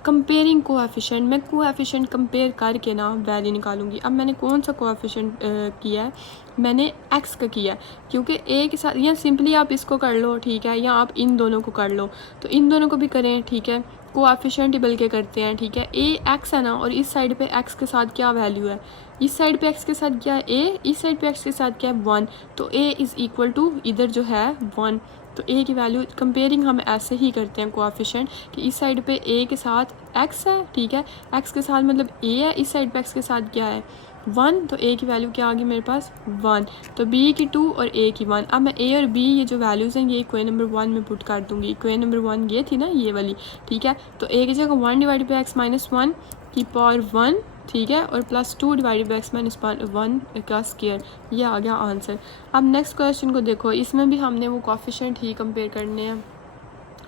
कंपेयरिंग कोएफिशिएंट, मैं कोएफिशिएंट कंपेयर करके ना वैल्यू निकालूंगी। अब मैंने कौन सा कोएफिशिएंट किया है, मैंने x का किया है, क्योंकि a के साथ या सिंपली आप इसको कर लो, ठीक है, या आप इन दोनों को कर लो, तो इन दोनों को भी करें, ठीक है। कोएफिशिएंट ही बल्कि करते हैं, ठीक है। a x है ना, और इस साइड पे x के साथ क्या वैल्यू है, इस साइड पे x के साथ क्या है a, इस साइड पे x के साथ क्या है 1, तो a = इधर जो है 1। तो a की वैल्यू कंपेयरिंग हम ऐसे ही करते हैं कोएफिशिएंट कि इस साइड पे a के साथ x है, ठीक है, x के साथ मतलब a है, इस साइड पे x के साथ क्या है 1, तो a की वैल्यू क्या आ गई मेरे पास 1, तो b की 2 और a की 1। अब मैं a और b ये जो वैल्यूज़ हैं ये इक्वेशन नंबर 1 में पुट कर दूँगी। इक्वेशन नंबर 1 ये थी ना, ये वाली, ठीक है। तो a की जगह 1 डिवाइडेड बाई x-1 की पावर 1, ठीक है, और +2 डिवाइडेड बाई x-1 का स्क्वायर, ये आ गया आंसर। अब नेक्स्ट क्वेश्चन को देखो, इसमें भी हमने वो कोएफिशिएंट ही कंपेयर करने हैं,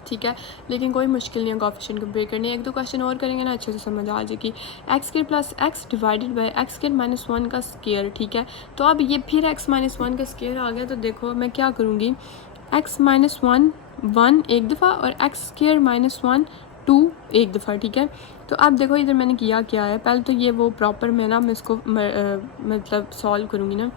ठीक है, लेकिन कोई मुश्किल नहीं है कोएफिशिएंट कंपेयर करने। एक दो क्वेश्चन और करेंगे ना, अच्छे से समझ आ जाएगी। x² + x divided by x² - 1 का स्क्वायर, ठीक है। तो अब ये फिर x-1 का स्क्वायर आ गया, तो देखो मैं क्या करूँगी, x-1 1 एक दफ़ा और x² - 1 2 एक दफ़ा, ठीक है। तो अब देखो इधर मैंने किया क्या है, पहले तो ये वो प्रॉपर में ना मैं इसको मतलब सॉल्व करूँगी ना।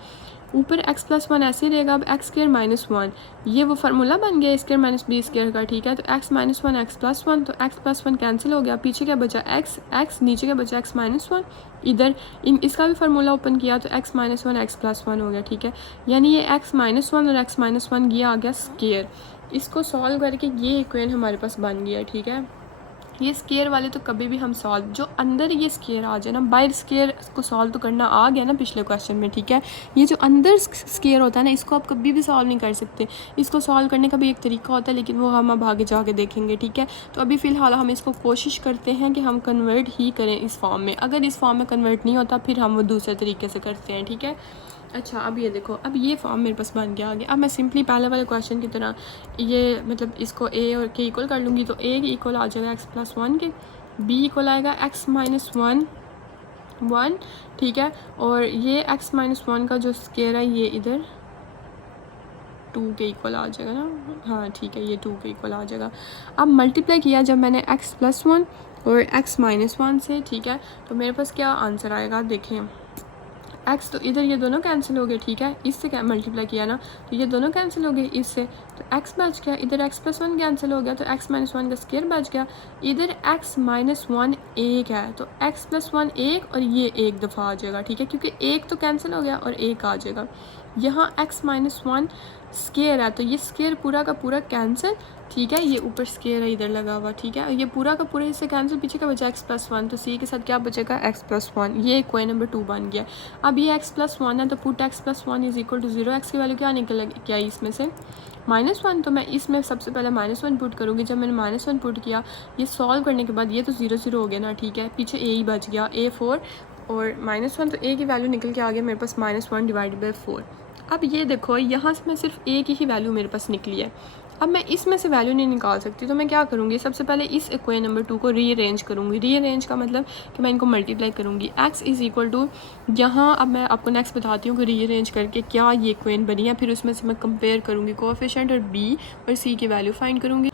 ऊपर x प्लस वन ऐसे ही रहेगा। अब एक्स स्क्र माइनस वन, ये वो फार्मूला बन गया स्क्र माइनस बी स्क्र का, ठीक है। तो x minus one x plus one, तो x प्लस वन कैंसिल हो गया, पीछे क्या बचा x, नीचे क्या बचा x माइनस वन। इधर इसका भी फार्मूला ओपन किया तो x minus one x plus one हो गया, ठीक है। यानी ये x माइनस वन और x माइनस वन ये आ गया स्क्र। इसको सॉल्व करके ये इक्वेशन हमारे पास बन गया, ठीक है। ये स्केयर वाले तो कभी भी हम सॉल्व, जो अंदर ये स्केयर आ जाए ना, बाहर स्केयर को सॉल्व तो करना आ गया ना पिछले क्वेश्चन में, ठीक है। ये जो अंदर स्केयर होता है ना, इसको आप कभी भी सॉल्व नहीं कर सकते। इसको सॉल्व करने का भी एक तरीका होता है, लेकिन वो हम अब आगे जाके देखेंगे, ठीक है। तो अभी फ़िलहाल हम इसको कोशिश करते हैं कि हम कन्वर्ट ही करें इस फॉर्म में। अगर इस फॉर्म में कन्वर्ट नहीं होता फिर हम वो दूसरे तरीके से करते हैं, ठीक है। अच्छा, अब ये देखो, अब ये फॉर्म मेरे पास बन गया आगे। अब मैं सिंपली पहले वाले क्वेश्चन की तरह ये मतलब इसको a और k इक्वल कर लूँगी। तो a इक्वल आ जाएगा x प्लस वन के, b इक्वल आएगा x माइनस वन, ठीक है। और ये x माइनस वन का जो स्क्वायर है ये इधर 2 के इक्वल आ जाएगा ना, हाँ ठीक है, ये 2 के इक्वल आ जाएगा। अब मल्टीप्लाई किया जब मैंने x प्लस वन और x माइनस वन से, ठीक है, तो मेरे पास क्या आंसर आएगा देखें। x तो इधर ये दोनों कैंसिल हो गए, ठीक है। इससे क्या मल्टीप्लाई किया ना, तो ये दोनों कैंसिल हो गए इससे, तो x बच गया। इधर x प्लस वन कैंसिल हो गया तो x माइनस वन का स्क्वायर बच गया। इधर x माइनस वन एक है तो x प्लस वन एक, और ये एक दफ़ा आ जाएगा, ठीक है, क्योंकि एक तो कैंसिल हो गया और एक आ जाएगा। यहाँ x माइनस वन स्क्वायर है तो ये स्क्वायर पूरा का पूरा कैंसिल, ठीक है। ये ऊपर स्क्वायर है इधर लगा हुआ, ठीक है। ये पूरा का पूरा इससे कैंसिल, पीछे का बचा x प्लस वन, तो c के साथ क्या बचेगा x प्लस वन। ये क्वेश्चन नंबर 2 बन गया। अब ये x प्लस वन है तो put x plus one is equal to 0। x की वैल्यू क्या निकल क्या इसमें से माइनस वन, तो मैं इसमें सबसे पहले माइनस वन पुट करूँगी। जब मैंने माइनस वन पुट किया, ये सॉल्व करने के बाद ये तो 0 0 हो गया ना, ठीक है। पीछे a ही बच गया, a 4 और माइनस वन, तो a की वैल्यू निकल के आ गया मेरे पास माइनस वन डिवाइड बाई 4। अब ये देखो, यहाँ से मैं सिर्फ a की ही वैल्यू मेरे पास निकली है। अब मैं इसमें से वैल्यू नहीं निकाल सकती, तो मैं क्या करूँगी, सबसे पहले इस इक्वेशन नंबर 2 को रीअरेंज करूँगी। रीअरेंज का मतलब कि मैं इनको मल्टीप्लाई करूँगी। x इज़ इक्वल टू, यहाँ अब मैं आपको नेक्स्ट बताती हूँ कि रीअरेंज करके क्या ये इक्वेशन बनी है। फिर उसमें से मैं कंपेयर करूँगी कोएफिशिएंट और b और c की वैल्यू फाइंड करूँगी।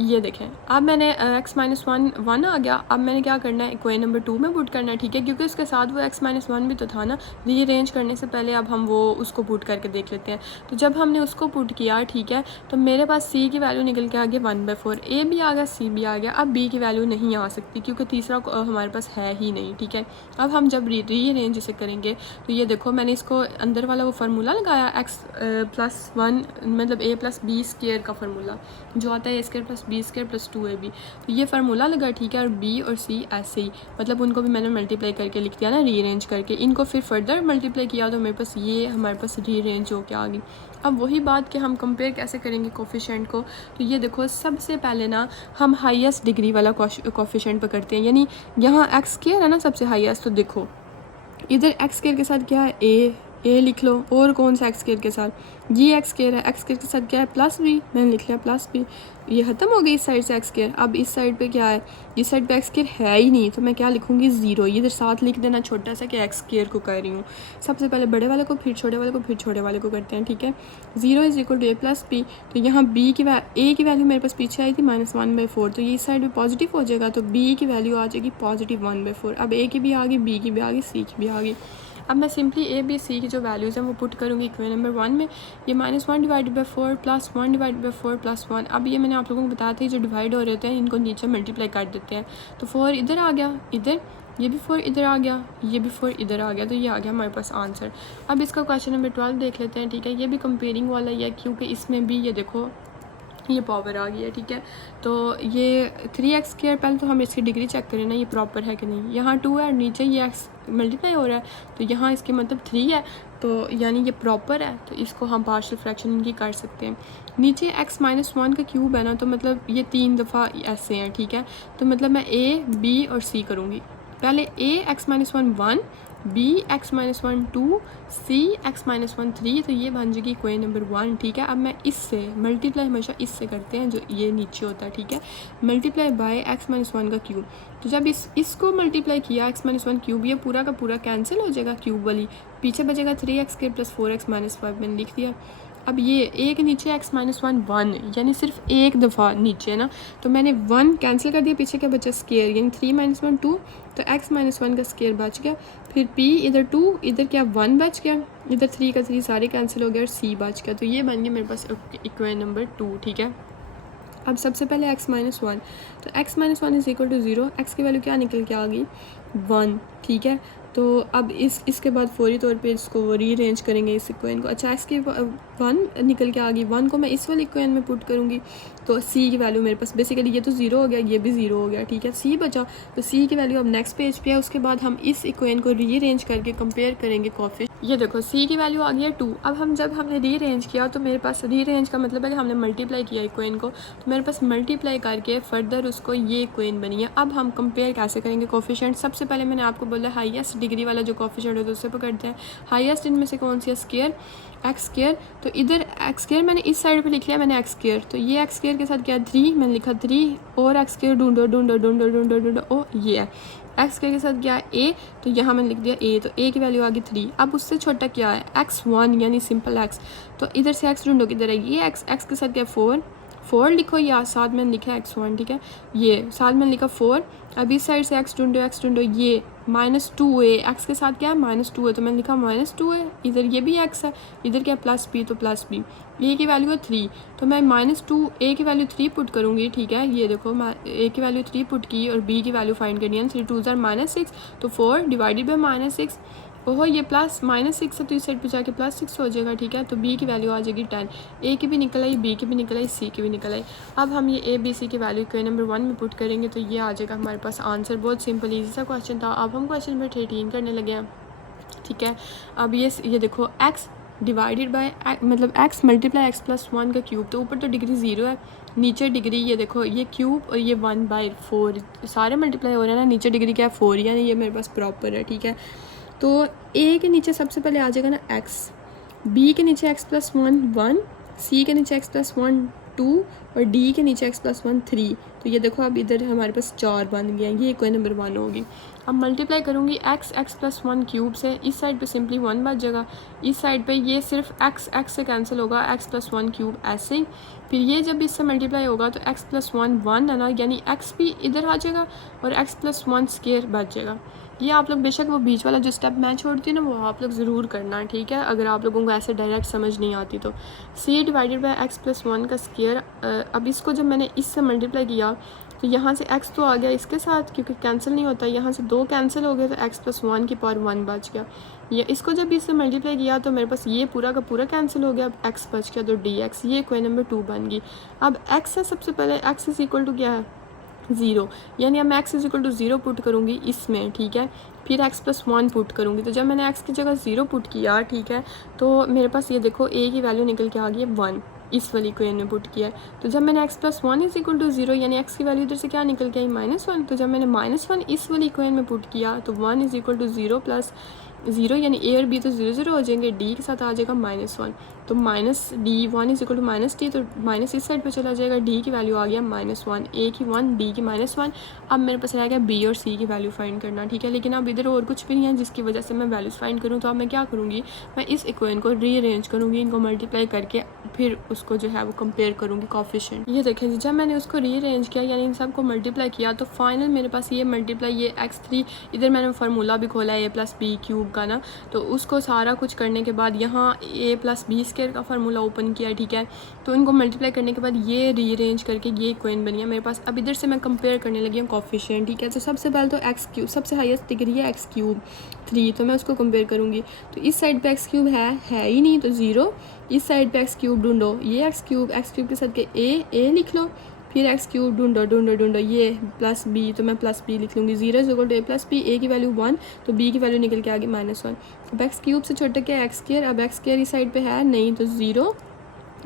ये देखें, अब मैंने x माइनस वन आ गया। अब मैंने क्या करना है, इक्वेशन नंबर 2 में पुट करना है, ठीक है, क्योंकि उसके साथ वो x माइनस वन भी तो था ना। रीअरेंज करने से पहले अब हम वो उसको पुट करके देख लेते हैं। तो जब हमने उसको पुट किया, ठीक है, तो मेरे पास c की वैल्यू निकल के आ गई 1/4। a भी आ गया, c भी आ गया। अब b की वैल्यू नहीं आ सकती क्योंकि तीसरा हमारे पास है ही नहीं, ठीक है। अब हम जब रीअरेंज इसे करेंगे तो ये देखो, मैंने इसको अंदर वाला वो फार्मूला लगाया x प्लस वन मतलब a प्लस बी स्क्वायर का फार्मूला जो आता है a square plus b square plus 2ab, तो ये फार्मूला लगा, ठीक है। और b और c ऐसे ही, मतलब उनको भी मैंने मल्टीप्लाई करके लिख दिया ना, रीअरेंज करके। इनको फिर फर्दर मल्टीप्लाई किया तो मेरे पास ये हमारे पास रीअरेंज हो के आ गई। अब वही बात कि हम कंपेयर कैसे करेंगे कोफिशिएंट को, तो ये देखो, सबसे पहले ना हम हाईएस्ट डिग्री वाला कोफिशिएंट पर करते हैं। यानी यहाँ एक्स स्क्वायर है ना सबसे हाईएस्ट, तो देखो इधर एक्स स्क्वायर के साथ क्या है, ए लिख लो। और कौन सा एक्स स्क्वायर के साथ, ये एक्स स्क्वायर है, एक्स स्क्वायर के साथ क्या है, प्लस बी, मैंने लिख लिया प्लस बी। ये ख़त्म हो गई इस साइड से एक्स स्क्वायर। अब इस साइड पे क्या है, इस साइड पे एक्स स्क्वायर है ही नहीं, तो मैं क्या लिखूँगी, 0। ये इधर साथ लिख देना छोटा सा कि एक्स स्क्वायर को कर रही हूँ। सबसे पहले बड़े वाले को, फिर छोटे वाले को, फिर छोटे वाले को करते हैं, ठीक है। 0 is equal to a plus b. तो यहाँ a की वैल्यू मेरे पास पीछे आई थी -1/4, तो ये इस साइड पर पॉजिटिव हो जाएगा, तो b की वैल्यू आ जाएगी पॉजिटिव 1/4। अब a की भी आ गई, b की भी आ गई, c की भी आ गई। अब मैं सिंपली a b c की जो वैल्यूज़ हैं वो पुट करूँगी इक्वेशन नंबर 1 में। ये -1 divide by 4 plus 1 divide by 4 plus 1। अब ये मैंने आप लोगों को बताया था, जो डिवाइड हो रहे होते हैं इनको नीचे मल्टीप्लाई कर देते हैं। तो 4 इधर आ गया, इधर ये भी 4 इधर आ गया, ये भी 4 इधर आ गया, तो ये आ गया हमारे पास आंसर। अब इसका क्वेश्चन नंबर 12 देख लेते हैं, ठीक है। ये भी कंपेयरिंग वाला ही है क्योंकि इसमें भी ये देखो ये पावर आ गई है, ठीक है। तो ये 3x स्क्वायर, पहले तो हम इसकी डिग्री चेक करें ना, ये प्रॉपर है कि नहीं। यहाँ 2 है और नीचे ये x मल्टीप्लाई हो रहा है, तो यहाँ इसके मतलब 3 है, तो यानी ये प्रॉपर है, तो इसको हम पार्शियल फ्रैक्शन इनकी कर सकते हैं। नीचे x माइनस वन का क्यूब है ना, तो मतलब ये 3 दफ़ा ऐसे हैं, ठीक है। तो मतलब मैं a b और c करूँगी। पहले a x minus one 1, b x minus one 2, c x minus one 3, तो ये बन जाएगी इक्वेशन नंबर 1, ठीक है। अब मैं इससे मल्टीप्लाई हमेशा इससे करते हैं जो ये नीचे होता है, ठीक है। Multiply by x minus one का क्यूब, तो जब इसको मल्टीप्लाई किया x माइनस वन क्यूब, ये पूरा का पूरा कैंसिल हो जाएगा, क्यूब वाली पीछे बचेगा 3x square plus 4x minus 5, मैंने लिख दिया। अब ये एक नीचे x माइनस वन 1, यानी सिर्फ एक दफ़ा नीचे ना, तो मैंने 1 कैंसिल कर दिया, पीछे क्या बचा स्क्वायर, यानी 3 - 1 2, तो x माइनस वन का स्क्वायर बच गया। फिर p इधर 2, इधर क्या 1 बच गया, इधर 3 का 3 सारे कैंसिल हो गया और c बच गया। तो ये बन गया मेरे पास इक्वेशन नंबर 2, ठीक है। अब सबसे पहले x माइनस 1, तो x minus 1 is equal to 0, x की वैल्यू क्या निकल के आ गई 1, ठीक है। तो अब इसके बाद फौरी तौर पे इसको रीअरेंज करेंगे इस इक्वेशन को। अच्छा x की 1 निकल के आ गई, 1 को मैं इस वाले इक्वेशन में पुट करूँगी तो c की वैल्यू मेरे पास बेसिकली ये तो 0 हो गया, ये भी 0 हो गया, ठीक है। c बचा, तो c की वैल्यू अब नेक्स्ट पेज पे है। उसके बाद हम इस इक्वेशन को रीअरेंज करके कंपेयर करेंगे कोफिशिएंट। ये देखो c की वैल्यू आ गई है 2। अब हमने रीअरेंज किया तो मेरे पास रीअरेंज का मतलब है कि हमने मल्टीप्लाई किया इक्वेशन को, तो मेरे पास मल्टीप्लाई करके फर्दर उसको ये इक्वेशन बनी है। अब हम कंपेयर कैसे करेंगे कोफिशिएंट। सबसे पहले मैंने आपको बोला हाईएस्ट डिग्री वाला जो कोफिशिएंट होता है उससे पकड़ते हैं। हाईएस्ट इनमें से कौन सी है, स्क्वायर, एक्स स्क्वायर। तो इधर एक्स स्क्वायर मैंने इस साइड पे लिख लिया, मैंने एक्स स्क्वायर, तो ये एक्स स्क्वायर के साथ क्या 3 मैंने लिखा 3, और एक्स स्क्वायर ढूंढो ढूंढो ढूंढो ढूंढो ढूंढो, ओ ये है एक्स स्क्वायर के साथ क्या है ए, तो यहाँ मैंने लिख दिया ए, तो ए की वैल्यू आ गई 3। अब उससे छोटा क्या है x1 यानी सिंपल x, तो इधर से x ढूंढो किधर है, ये x के साथ क्या 4 लिखो, या साथ में लिखा x1, ठीक है, ये साथ में लिखा 4। अब इस साइड से x ढूंढो ये -2 है, x के साथ क्या है -2 है, तो मैंने लिखा -2 है। इधर ये भी x है, इधर क्या प्लस b, तो प्लस b, a की वैल्यू है 3, तो मैं -2 a की वैल्यू 3 पुट करूँगी, ठीक है। ये देखो मैं a की वैल्यू 3 पुट की और b की वैल्यू फाइंड करनी है, 3 2 -6, तो 4 डिवाइडेड बाई -6, ओहो ये प्लस -6 है तो इस साइड पे जाके +6 हो जाएगा, ठीक है। तो b की वैल्यू आ जाएगी 10, a की भी निकल आई, b की भी निकल आई, c की भी निकल आई। अब हम ये a b c की वैल्यू इक्वेशन नंबर 1 में पुट करेंगे तो ये आ जाएगा हमारे पास आंसर। बहुत सिंपल ईजी सा क्वेश्चन था। अब हम क्वेश्चन नंबर 13 करने लगे हैं, ठीक है। अब ये देखो x डिवाइडेड बाय मतलब x मल्टीप्लाई x प्लस 1 का क्यूब, तो ऊपर तो डिग्री 0 है, नीचे डिग्री ये देखो ये क्यूब और ये 1/4 सारे मल्टीप्लाई हो रहे हैं ना, नीचे डिग्री क्या है 4, यानी ये मेरे पास प्रॉपर है, ठीक है। तो a के नीचे सबसे पहले आ जाएगा ना x, b के नीचे x प्लस 1 c के नीचे x प्लस 1 2 और d के नीचे x प्लस 1 3। तो ये देखो अब इधर हमारे पास 4 बन गया, ये इक्वेशन नंबर 1 होगी। अब मल्टीप्लाई करूँगी x प्लस 1 क्यूब से, इस साइड पे सिंपली 1 बच जाएगा, इस साइड पे ये सिर्फ x से कैंसिल होगा, x प्लस 1 क्यूब ऐसे ही। फिर ये जब इससे मल्टीप्लाई होगा तो x प्लस 1 है ना, यानी x भी इधर आ जाएगा और x प्लस 1 स्क्वायर बच जाएगा। ये आप लोग बेशक वो बीच वाला जो स्टेप मैं छोड़ती हूँ ना वो आप लोग ज़रूर करना, ठीक है, अगर आप लोगों को ऐसे डायरेक्ट समझ नहीं आती तो। c divided by x plus 1 का स्क्वायर। अब इसको जब मैंने इससे मल्टीप्लाई किया तो यहाँ से x तो आ गया इसके साथ क्योंकि कैंसिल नहीं होता, यहाँ से 2 कैंसिल हो गए तो x प्लस 1 की पावर 1 बच गया। ये इसको जब इससे मल्टीप्लाई किया तो मेरे पास ये पूरा का पूरा कैंसिल हो गया, अब x बच गया तो dx, ये इक्वेशन नंबर 2 बन गई। अब x है सबसे पहले, x इज इक्वल टू क्या है 0, यानी अब मैं x is equal to 0 put करूँगी इसमें, ठीक है। फिर x प्लस 1 पुट करूँगी, तो जब मैंने x की जगह 0 पुट किया, ठीक है, तो मेरे पास ये देखो a की वैल्यू निकल के आ गई है 1, इस वाली इक्वेशन में पुट किया है। तो जब मैंने x plus 1 is equal to 0 यानी x की वैल्यू इधर से क्या निकल के आई -1, तो जब मैंने -1 इस वाली इक्वेशन में पुट किया तो 1 इज इक्वल टू 0 प्लस 0 यानी a और b तो 0 0 हो जाएंगे, d के साथ आ जाएगा -1, तो -d1 is equal to -d, तो माइनस इस साइड पे चला जाएगा, d की वैल्यू आ गया -1, a की 1 d की -1। अब मेरे पास रह गया b और c की वैल्यू फाइंड करना, ठीक है। लेकिन अब इधर और कुछ भी नहीं है जिसकी वजह से मैं वैल्यूज़ फाइंड करूँ, तो अब मैं क्या करूँगी, मैं इस इक्वेशन को रीअरेंज करूँगी, इनको मल्टीप्लाई करके फिर उसको जो है वो कंपेयर करूँगी कोफिशिएंट। ये देखें जी, जब मैंने उसको रीअरेंज किया यानी इन सब को मल्टीप्लाई किया तो फाइनल मेरे पास ये मल्टीप्लाई ये x3, इधर मैंने फार्मूला भी खोला है a प्लस बी क्यूब का ना, तो उसको सारा कुछ करने के बाद यहाँ a प्लस बी स्क्वायर का फार्मूला ओपन किया, ठीक है। तो इनको मल्टीप्लाई करने के बाद ये रीअरेंज करके ये इक्वेशन बनी है मेरे पास। अब इधर से मैं कंपेयर करने लगी हूँ कोफिशिएंट, ठीक है। तो सबसे पहले तो एक्स क्यूब सबसे हाईएस्ट डिग्री है x क्यूब 3, तो मैं उसको कंपेयर करूँगी। तो इस साइड पे x क्यूब है ही नहीं तो 0, इस साइड पे x क्यूब ढूंढो, ये x क्यूब के साथ के a लिख लो, फिर x क्यूब ढूंढो ये प्लस b, तो मैं प्लस b लिख लूँगी, 0 is equal to a plus b, a की वैल्यू 1 तो b की वैल्यू निकल के आ गई -1। अब x क्यूब से छोटा क्या है x स्क्वायर, अब x स्क्वायर इस साइड पे है नहीं तो 0,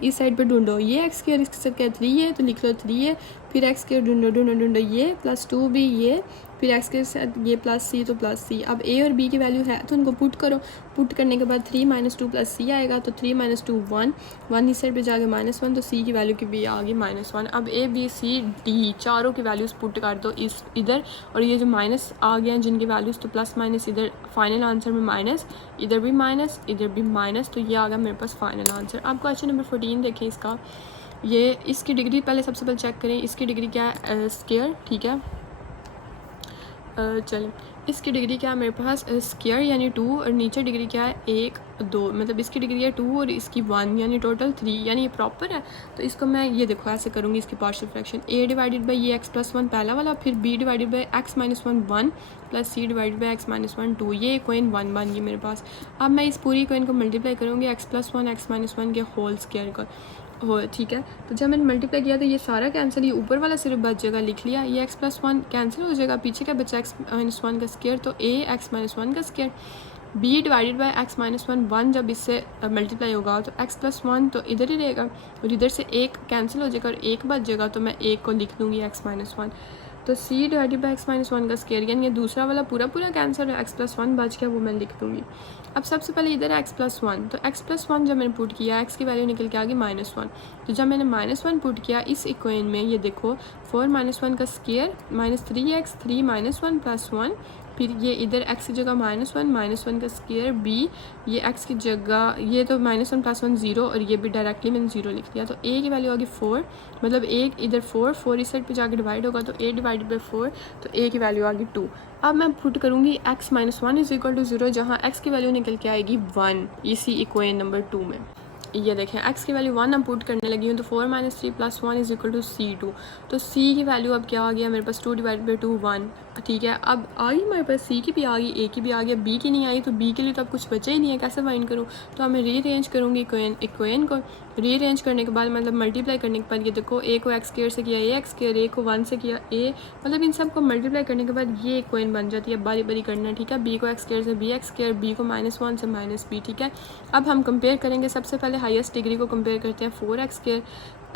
इस साइड पे ढूंढो, ये x स्क्वायर इसके साथ क्या 3 है तो लिख लो 3 है, फिर x स्क्वायर ढूंढो ये प्लस 2 भी ये, फिर x के साथ ये प्लस c तो प्लस c। अब a और b की वैल्यू है तो उनको पुट करो, पुट करने के बाद 3 - 2 प्लस c आएगा, तो 3 - 2 1 इस साइड पे जाके -1, तो c की वैल्यू की भी आ गई -1। अब a b c d चारों की वैल्यूज़ पुट कर दो इस इधर, और ये जो माइनस आ गए हैं जिनकी वैल्यूज़ तो प्लस माइनस इधर फाइनल आंसर में माइनस, इधर भी माइनस इधर भी माइनस, तो ये आ गया मेरे पास फाइनल आंसर। अब क्वेश्चन नंबर 14 देखें इसका, ये इसकी डिग्री पहले सबसे पहले चेक करें, इसकी डिग्री क्या है स्क्वायर, ठीक है। चलें इसकी डिग्री क्या है मेरे पास स्क्वायर यानी 2 और नीचे डिग्री क्या है 1 2, मतलब इसकी डिग्री है 2 और इसकी 1 यानी टोटल 3, यानी ये प्रॉपर है। तो इसको मैं ये देखो ऐसे करूँगी, इसकी partial fraction a divided by ये एक्स प्लस 1 पहला वाला, फिर b divided by x minus 1 1 plus c divided by x minus 1 2, ये इक्वेशन 1 बन गई मेरे पास। अब मैं इस पूरी इक्वेशन को मल्टीप्लाई करूँगी एक्स प्लस 1 एक्स माइनस 1 के होल स्क्वायर का हो, ठीक है। तो जब मैंने मल्टीप्लाई किया तो ये सारा कैंसिल, ये ऊपर वाला सिर्फ बच जाएगा, लिख लिया। ये एक्स प्लस 1 कैंसिल हो जाएगा, पीछे का बचा एक्स माइनस 1 का स्क्वायर, तो a एक्स माइनस 1 का square, b divided by x minus 1 1 जब इससे मल्टीप्लाई होगा तो एक्स प्लस 1 तो इधर ही रहेगा और इधर से एक कैंसिल हो जाएगा और एक बच जाएगा, तो मैं एक को लिख दूँगी एक्स माइनस 1। तो c divided by x minus 1 का स्क्वायर, यानी ये दूसरा वाला पूरा कैंसिल है, एक्स प्लस 1 बच गया, वो मैं लिख दूँगी। अब सबसे पहले इधर है एक्स प्लस 1, तो एक्स प्लस 1 जब मैंने पुट किया एक्स की वैल्यू निकल के आ गई -1, तो जब मैंने -1 पुट किया इस इक्वेशन में, ये देखो 4 -1 का स्क्वायर -3x 3 -1 प्लस 1, फिर ये इधर x की जगह -1 का स्क्वायर b, ये x की जगह ये तो -1 प्लस 1 0 और ये भी डायरेक्टली मैंने 0 लिख दिया। तो a की वैल्यू आ गई 4, मतलब एक इधर 4 इस साइड पे जाके डिवाइड होगा तो a डिवाइडेड बाई 4, तो a की वैल्यू आ गई 2। अब मैं पुट करूँगी x minus 1 is equal to 0, जहाँ x की वैल्यू निकल के आएगी 1 इसी इक्वेशन नंबर 2 में। ये देखें x की वैल्यू 1 हम पुट करने लगी हूँ, तो 4 - 3 + 1 इज इक्वल टू c2। तो c की वैल्यू अब क्या आ गया मेरे पास 2 डिवाइडेड बाई 2 1, ठीक है। अब आ गई मेरे पास c की भी आ गई, a की भी आ गया, b की नहीं आई, तो b के लिए तो अब कुछ बचा ही नहीं है, कैसे फाइंड करूँ। तो मैं रीअरेंज करूँगी इक्वेशन को। रीअरेंज करने के बाद मतलब मल्टीप्लाई करने के बाद ये देखो a को x स्क्वायर से किया a x स्क्वायर, a को 1 से किया a, मतलब इन सब को मल्टीप्लाई करने के बाद ये इक्वेशन बन जाती है। बारी बारी करना है, ठीक है। b को x स्क्वायर से b x स्क्वायर, b को -1 से -b, ठीक है। अब हम कंपेयर करेंगे, सबसे पहले हाईएस्ट डिग्री को कंपेयर करते हैं। 4x स्क्वायर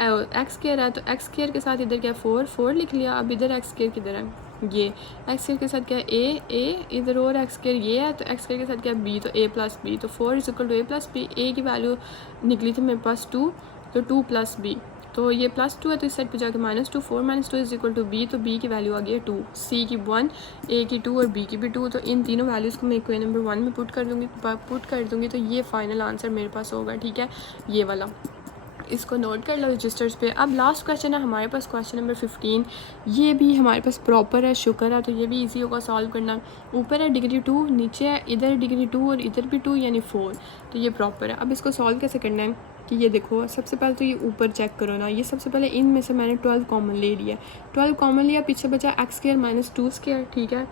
एक्स स्क्वायर है तो एक्स स्क्वायर के साथ इधर क्या 4 लिख लिया। अब इधर एक्स स्क्वायर किधर है, ये एक्स स्क्वायर के साथ क्या है a इधर, और एक्स स्क्वायर ये है तो एक्स स्क्वायर के साथ क्या है b, तो a प्लस b, तो 4 is equal to a plus b। a की वैल्यू निकली थी मेरे पास 2, तो 2 प्लस b, तो ये +2 है तो इस साइड पे जाके -2, 4 - 2 इज इक्वल टू b, तो b की वैल्यू आ गई है 2, c की 1, a की 2 और b की भी 2। तो इन तीनों वैल्यूज़ को मैं इक्वेशन नंबर 1 में पुट कर दूँगी तो ये फाइनल आंसर मेरे पास होगा, ठीक है। ये वाला इसको नोट कर लो रजिस्टर्स पे। अब लास्ट क्वेश्चन है हमारे पास, क्वेश्चन नंबर 15। ये भी हमारे पास प्रॉपर है, शुक्र है, तो ये भी इजी होगा सॉल्व करना। ऊपर है डिग्री 2, नीचे है इधर डिग्री 2 और इधर भी 2 यानी 4, तो ये प्रॉपर है। अब इसको सॉल्व कैसे करना है कि ये देखो, सबसे पहले तो ये ऊपर चेक करो ना, ये सबसे पहले इनमें से मैंने 12 कॉमन ले लिया, 12 कॉमन लिया, पीछे बचा x स्क्वायर -2 स्क्वायर, ठीक है।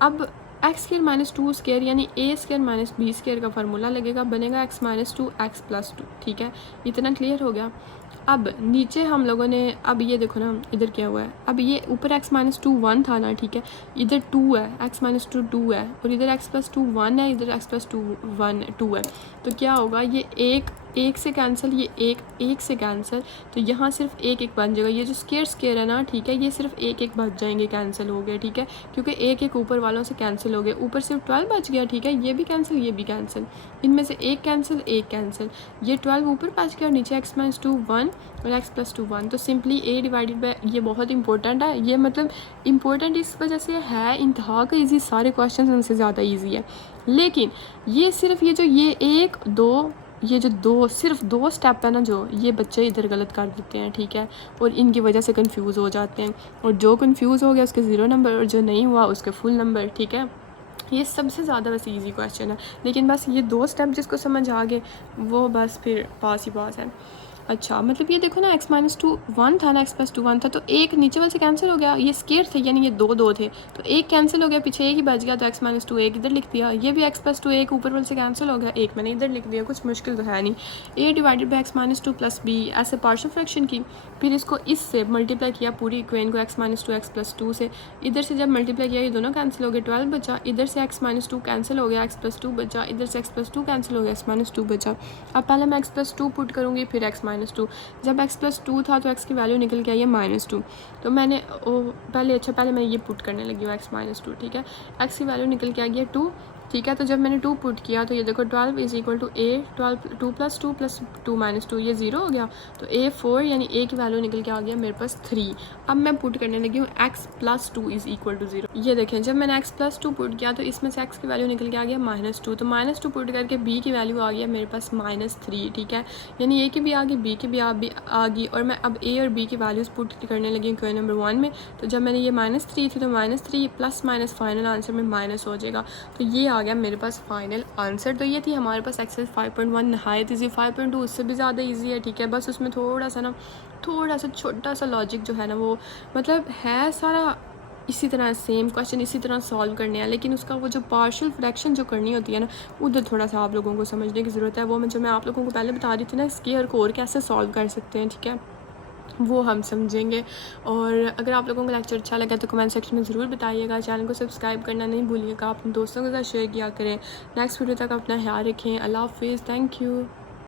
अब एक्स स्क्वायर -2 स्क्वायर यानी a स्क्वायर -b स्क्वायर का फार्मूला लगेगा, बनेगा x -2 x + 2, ठीक है। इतना क्लियर हो गया। अब नीचे हम लोगों ने, अब ये देखो ना इधर क्या हुआ है, अब ये ऊपर x -2 1 था ना, ठीक है, इधर 2 है, x -2 2 है और इधर x + 2 1 है, इधर x + 2 1 2 है, तो क्या होगा, ये एक से कैंसिल, ये एक से कैंसिल, तो यहाँ सिर्फ एक बन जाएगा। ये जो स्क्वायर है ना, ठीक है, ये सिर्फ एक बच जाएंगे, कैंसिल हो गए, ठीक है, क्योंकि एक ऊपर वालों से कैंसिल हो गए। ऊपर सिर्फ 12 बच गया, ठीक है, ये भी कैंसिल, ये भी कैंसिल, इनमें से एक कैंसिल, ये 12 ऊपर बच गया और नीचे x -2 1 और x + 2 1। तो सिंपली a डिवाइडेड बाय, ये बहुत इंपॉर्टेंट है, ये मतलब इंपॉर्टेंट इस वजह से है, इंतहा का ईजी, सारे क्वेश्चन उनसे ज़्यादा ईजी है, लेकिन ये सिर्फ ये जो ये 1 2 ये जो सिर्फ दो स्टेप है ना, जो ये बच्चे इधर गलत कर देते हैं, ठीक है, और इनकी वजह से कंफ्यूज हो जाते हैं, और जो कंफ्यूज हो गया उसके 0 नंबर और जो नहीं हुआ उसके फुल नंबर, ठीक है। ये सबसे ज़्यादा वैसे इजी क्वेश्चन है, लेकिन बस ये 2 स्टेप जिसको समझ आ गए वो बस फिर पास ही पास है। अच्छा, मतलब ये देखो ना, x -2 1 था ना, x + 2 1 था, तो एक नीचे वाले से कैंसिल हो गया, ये स्क्वायर थे यानी ये 2 थे, तो एक कैंसिल हो गया, पीछे एक ही बच गया, तो x -2 एक इधर लिख दिया, ये भी x + 2 एक ऊपर वाले से कैंसिल हो गया, एक मैंने इधर लिख दिया, कुछ मुश्किल तो है नहीं। a divided by x -2 + b, ऐसे पार्शियल फ्रैक्शन की, फिर इसको इससे मल्टीप्लाई किया पूरी इक्वेशन को, x -2 x + 2 से, इधर से जब मल्टीप्लाई किया ये दोनों कैंसिल हो गए, 12 बचा, इधर से x -2 कैंसिल हो गया, x + 2 बचा, इधर से x + 2 कैंसिल हो गया, x -2 बचा। अब पहले मैं x + 2 पुट करूँगी, फिर x -2, जब x + 2 था तो x की वैल्यू निकल के आई है -2, तो मैंने पहले मैं ये पुट करने लगी हूँ x -2, ठीक है, x की वैल्यू निकल के आ गई है 2, ठीक है। तो जब मैंने 2 पुट किया तो ये देखो 12 is equal to a 12 2 plus 2 plus 2 minus 2 ये 0 हो गया। तो ए 4 यानी ए की वैल्यू निकल के आ गया मेरे पास 3। अब मैं पुट करने लगी हूँ x plus 2 is equal to 0। ये देखें जब मैंने x प्लस 2 पुट किया तो इसमें से x की वैल्यू निकल के आ गया -2। तो -2 पुट करके b की वैल्यू आ गया मेरे पास -3। ठीक है, यानी a की भी आ गई, b की भी आ गई। और मैं अब a और b की वैल्यूज़ पुट करने लगी हूँ क्वेश्चन नंबर 1 में। तो जब मैंने ये -3 थी तो -3 प्लस माइनस फाइनल आंसर में माइनस हो जाएगा। तो ये आ गया मेरे पास फाइनल आंसर। तो ये थी हमारे पास एक्सरसाइज 5.1 नहायत ईजी। 5.2 उससे भी ज़्यादा ईजी है। ठीक है, बस उसमें थोड़ा सा छोटा सा लॉजिक जो है ना वो मतलब है सारा इसी तरह सेम क्वेश्चन इसी तरह सॉल्व करने हैं, लेकिन उसका वो जो पार्शियल फ्रैक्शन जो करनी होती है ना उधर थोड़ा सा आप लोगों को समझने की ज़रूरत है। वो मैं आप लोगों को पहले बता रही थी ना स्क्वायर को और कैसे सॉल्व कर सकते हैं। ठीक है, वो हम समझेंगे। और अगर आप लोगों को लेक्चर अच्छा लगा तो कमेंट सेक्शन में ज़रूर बताइएगा। चैनल को सब्सक्राइब करना नहीं भूलिएगा, अपने दोस्तों के साथ शेयर किया करें। नेक्स्ट वीडियो तक अपना ख्याल रखें। अल्लाह हाफिज़, थैंक यू।